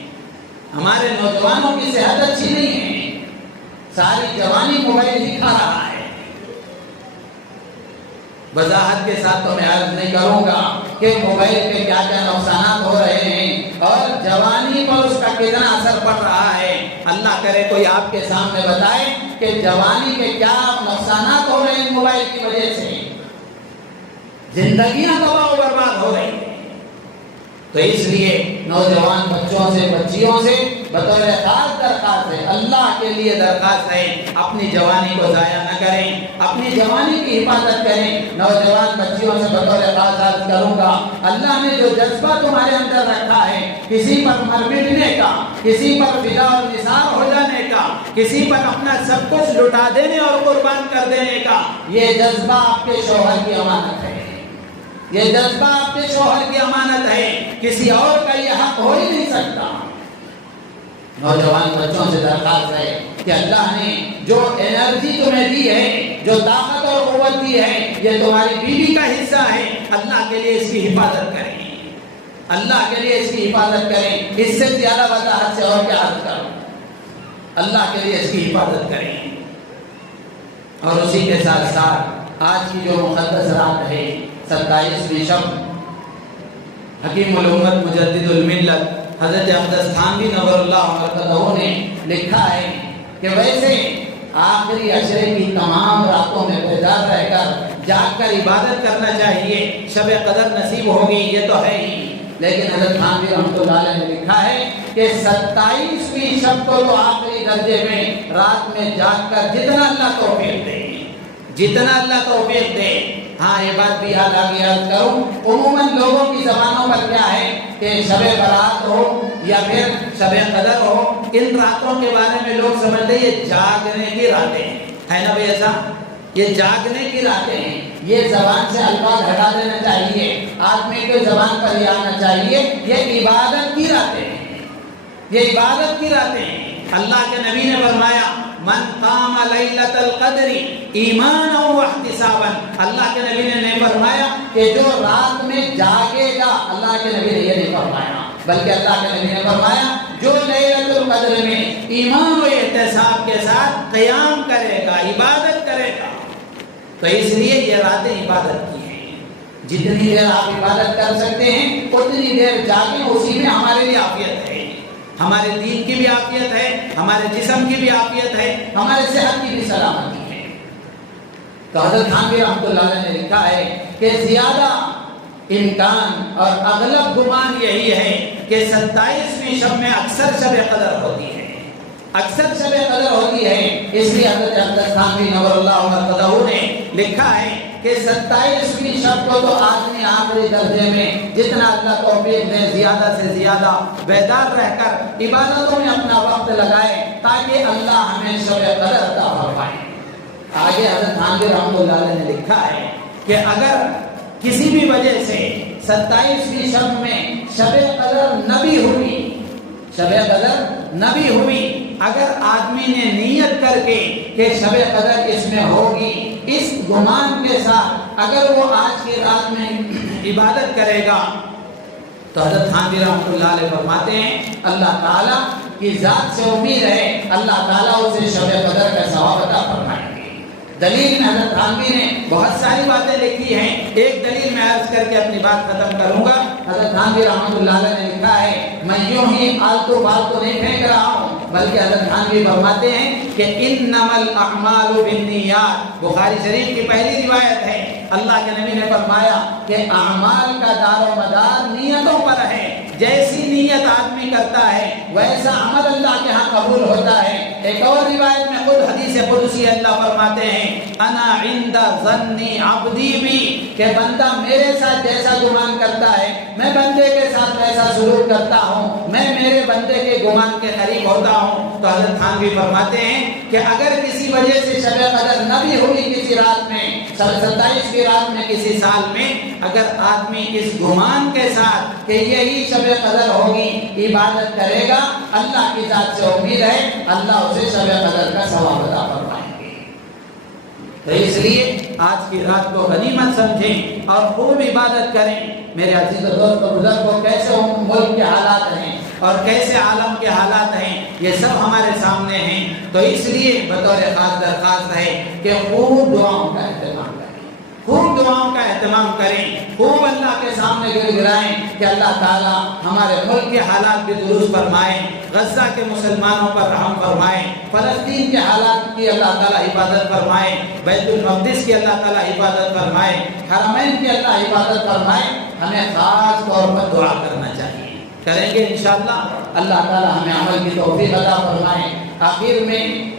ہمارے نوجوانوں کی صحت اچھی نہیں ہے. ساری جوانی موبائل ہی کھا رہا ہے. وضاحت کے ساتھ تو میں عرض نہیں کروں گا کہ موبائل کے کیا کیا نقصانات ہو رہے ہیں اور جوانی پر اس کا کتنا اثر پڑ رہا ہے. اللہ کرے کوئی آپ کے سامنے بتائے کہ جوانی کے کیا نقصانات ہو رہے ہیں موبائل کی وجہ سے. زندگیاں تباہ و برباد ہو رہی ہیں. تو اس لیے نوجوان بچوں سے, بچیوں سے بطور خاص درخواست ہے, اللہ کے لیے درخواست ہے, اپنی جوانی کو ضائع نہ کریں, اپنی جوانی کی حفاظت کریں. نوجوان بچیوں سے بطور خاص عرض کروں گا, اللہ نے جو جذبہ تمہارے اندر رکھا ہے, کسی پر مر مٹنے کا, کسی پر فدا اور نثار ہو جانے کا, کسی پر اپنا سب کچھ لٹا دینے اور قربان کر دینے کا, یہ جذبہ آپ کے شوہر کی امانت ہے. یہ جذبہ آپ کے شوہر کی امانت ہے, کسی اور کا یہ حق ہو ہی نہیں سکتا. نوجوان بچوں سے درخواست ہے کہ اللہ نے جو انرجی تمہیں دی ہے, جو طاقت اور قوت دی ہے, یہ تمہاری بیوی کا حصہ ہے. اللہ کے لیے اس کی حفاظت کریں, اللہ کے لیے اس کی حفاظت کریں. اس سے زیادہ وضاحت سے اور کیا عرض کروں. اللہ کے لیے اس کی حفاظت کریں. اور اسی کے ساتھ ساتھ آج کی جو مقدس رات ہے, 27ویں شب, حکیم الامت مجدد الملت حضرت اقدس تھانوی نور اللہ مرکزہ نے لکھا ہے کہ ویسے آخری عشرے کی تمام راتوں میں بیدار رہ کر جاگ کر عبادت کرنا چاہیے. شب قدر نصیب ہوگی یہ تو ہے ہی, لیکن حضرت تھانوی رحمۃ اللہ علیہ نے لکھا ہے کہ 27ویں شب کو تو آخری درجے میں رات میں جاگ کر جتنا اللہ توفیق دے, جتنا اللہ توفیق دے. ہاں یہ بات بھی یاد آگے عرض کروں, عموماً لوگوں کی زبانوں پر کیا ہے کہ شب برات ہو یا پھر شب قدر ہو, ان راتوں کے بارے میں لوگ سمجھتے ہیں یہ جاگنے کی راتیں ہیں, ہے نا بھائی ایسا, یہ جاگنے کی راتیں ہیں. یہ زبان سے الفاظ ہٹا دینا چاہیے, آدمی کے زبان پر یہ آنا چاہیے یہ عبادت کی راتیں ہیں, یہ عبادت کی راتیں ہیں. اللہ کے نبی نے فرمایا من قام لیلۃ القدر ایمانا واحتسابا, اللہ کے نبی نے نہیں فرمایا کہ جو رات میں جاگے گا, اللہ کے نبی نے یہ نہیں فرمایا, بلکہ اللہ کے نبی نے فرمایا جو لیلۃ القدر میں ایمان و احتساب کے ساتھ قیام کرے گا, عبادت کرے گا. تو اس لیے یہ راتیں عبادت کی ہیں. جتنی دیر آپ عبادت کر سکتے ہیں اتنی دیر جاگیں، اسی میں ہمارے لیے عافیت ہے، ہمارے دین کی بھی عافیت ہے، ہمارے جسم کی بھی عافیت ہے، ہمارے صحت کی بھی سلامتی ہے۔ تو حضرت تھانوی رحمۃ اللہ علیہ نے لکھا ہے کہ زیادہ امکان اور اغلب گمان یہی ہے کہ 27ویں شب میں اکثر شب قدر ہوتی ہے، اکثر شب قدر ہوتی ہے۔ اس لیے حضرت تھانوی نور اللہ مرقدہ نے لکھا ہے کہ 27ویں شب کو تو آدمی آخری درجے میں جتنا اللہ توفیق دے زیادہ سے زیادہ بیدار رہ کر عبادتوں میں اپنا وقت لگائے تاکہ اللہ ہمیں شب قدر عطا فرمائے۔ آگے حضرت تھانوی رحمۃ اللہ علیہ نے لکھا ہے کہ اگر کسی بھی وجہ سے 27ویں شب میں شب قدر نہ بھی ہوئی، شب قدر نہ بھی ہوئی، اگر آدمی نے نیت کر کے کہ شب قدر اس میں ہوگی، اس گمان کے ساتھ اگر وہ آج کی رات میں عبادت کرے گا تو حضرت تھانوی رحمۃ اللہ علیہ فرماتے ہیں اللہ تعالیٰ کی ذات سے امید ہے اللہ تعالیٰ اسے شب قدر کا ثواب عطا فرمائیں گے۔ دلیل میں حضرت تھانوی نے بہت ساری باتیں لکھی ہیں، ایک دلیل میں عرض کر کے اپنی بات ختم کروں گا۔ حضرت تھانوی رحمۃ اللہ علیہ نے لکھا ہے میں یوں ہی آلتو فالتو نہیں پھینک رہا ہوں، بلکہ حضرت تھانوی فرماتے ہیں کہ انما الاعمال بالنیات، بخاری شریف کی پہلی روایت ہے، اللہ کے نبی نے فرمایا کہ اعمال کا دار و مدار نیتوں پر ہے، جیسی نیت آدمی کرتا ہے ویسا عمل اللہ کے ہاں قبول ہوتا ہے۔ ایک اور روایت میں خود حدیث قدسی اللہ فرماتے ہیں انا عند ظن عبدی بی، کہ بندہ میرے ساتھ جیسا گمان کرتا ہے میں بندے کے ساتھ ویسا سلوک کرتا ہوں، میں میرے بندے کے گمان کے قریب ہوتا ہوں۔ تو حضرت تھانوی فرماتے ہیں کہ اگر کسی وجہ سے شب قدر نہ بھی ہوئی کسی رات میں، 27 کی رات میں کسی سال میں، اگر آدمی اس گمان کے ساتھ کہ یہی شب قدر ہوگی عبادت کرے گا، اللہ کی ذات سے امید ہے اللہ اسے شب قدر کا ثواب عطا فرمائیں گے۔ تو اس لیے آج کی رات کو غنیمت سمجھیں اور خوب عبادت کریں۔ میرے عزیز و دوست و بزرگوں، کیسے ملک کے حالات ہیں اور کیسے عالم کے حالات ہیں یہ سب ہمارے سامنے ہیں، تو اس لیے بطور خاص درخواست ہے کہ خوب دعاؤں کا اہتمام کریں، خوب دعاؤں کا اہتمام کریں، خوب اللہ کے سامنے گر گرائیں کہ اللہ تعالیٰ ہمارے ملک کے حالات بھی درست فرمائیں، غزہ کے مسلمانوں پر رحم فرمائیں، فلسطین کے حالات کی اللہ تعالیٰ حفاظت فرمائیں، بیت المقدس کی اللہ تعالیٰ حفاظت فرمائیں، حرمین کی اللہ حفاظت فرمائیں۔ ہمیں خاص طور پر دعا کرنا چاہیے، کریں گے انشاءاللہ اللہ تعالیٰ ہمیں عمل کی توفیق عطا فرمائیں۔ آخر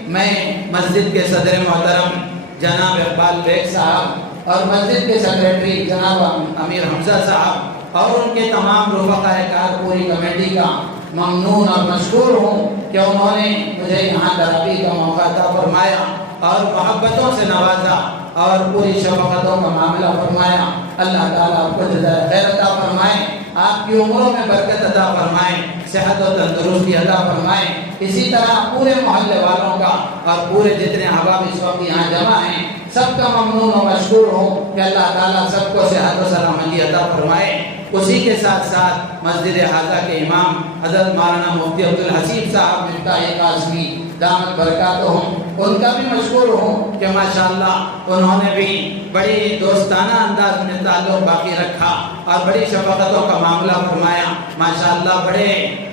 میں مسجد کے صدر محترم جناب اقبال بیگ صاحب اور مسجد کے سیکریٹری جناب امیر حمزہ صاحب اور ان کے تمام رفقاء کار پوری کمیٹی کا ممنون اور مشکور ہوں کہ انہوں نے مجھے یہاں ترقی کا موقع عطا فرمایا اور محبتوں سے نوازا اور پوری شفقتوں کا معاملہ فرمایا۔ اللہ تعالیٰ آپ کو جزائے خیر عطا فرمائے، آپ کی عمروں میں برکت عطا فرمائیں، صحت و تندرستی عطا فرمائیں۔ اسی طرح پورے محلے والوں کا اور پورے جتنے احباب اس وقت یہاں جمع ہیں سب کا ممنون و مشکور ہوں کہ اللہ تعالیٰ سب کو صحت و سلامتی عطا فرمائے۔ اسی کے ساتھ ساتھ مسجد حاضہ کے امام حضرت مولانا مفتی عبدالحسیب صاحب مفتاح قاسمی دامت برکاتہم، ان کا بھی مشکور ہوں کہ ماشاءاللہ انہوں نے بھی بڑی دوستانہ انداز میں تعلق باقی رکھا اور بڑی شفقتوں کا معاملہ فرمایا۔ ماشاءاللہ بڑے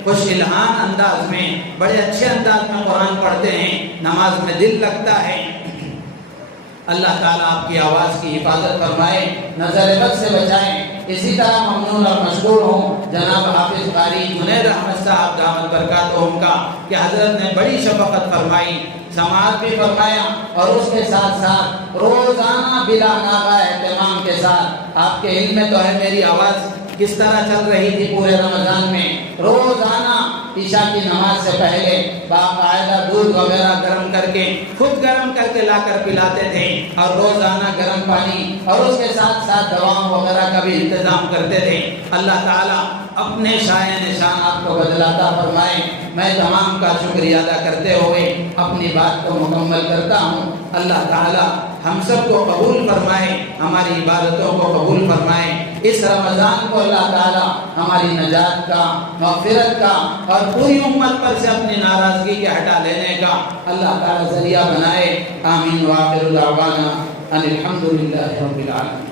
خوش الہان انداز میں، بڑے اچھے انداز میں قرآن پڑھتے ہیں، نماز میں دل لگتا ہے۔ اللہ تعالیٰ آپ کی آواز کی حفاظت فرمائے، نظر بد سے بچائیں۔ اسی طرح ممنون اور مشکور ہوں جناب حافظ قاری جنید احمد صاحب دامت برکاتہم کا کہ حضرت نے بڑی شفقت فرمائی، سماعت بھی فرمایا اور اس کے ساتھ ساتھ روزانہ بلا ناغہ اہتمام کے ساتھ، آپ کے علم میں تو ہے میری آواز کس طرح چل رہی تھی پورے رمضان میں، روزانہ عشاء کی نماز سے پہلے باقاعدہ دودھ وغیرہ گرم کر کے خود گرم کر کے لا کر پلاتے تھے اور روزانہ گرم پانی اور اس کے ساتھ ساتھ دواؤں وغیرہ کا بھی انتظام کرتے تھے۔ اللہ تعالیٰ اپنے شائع نشان آپ کو بدلاتا فرمائے۔ میں تمام کا شکریہ ادا کرتے ہوئے اپنی بات کو مکمل کرتا ہوں۔ اللہ تعالیٰ ہم سب کو قبول فرمائے، ہماری عبادتوں کو قبول فرمائے۔ اس رمضان کو اللہ تعالیٰ ہماری نجات کا، مغفرت کا اور پوری امت پر سے اپنی ناراضگی کے ہٹا لینے کا اللہ تعالیٰ ذریعہ بنائے۔ آمین۔ وآخر دعوانا ان الحمد للہ رب العالمین۔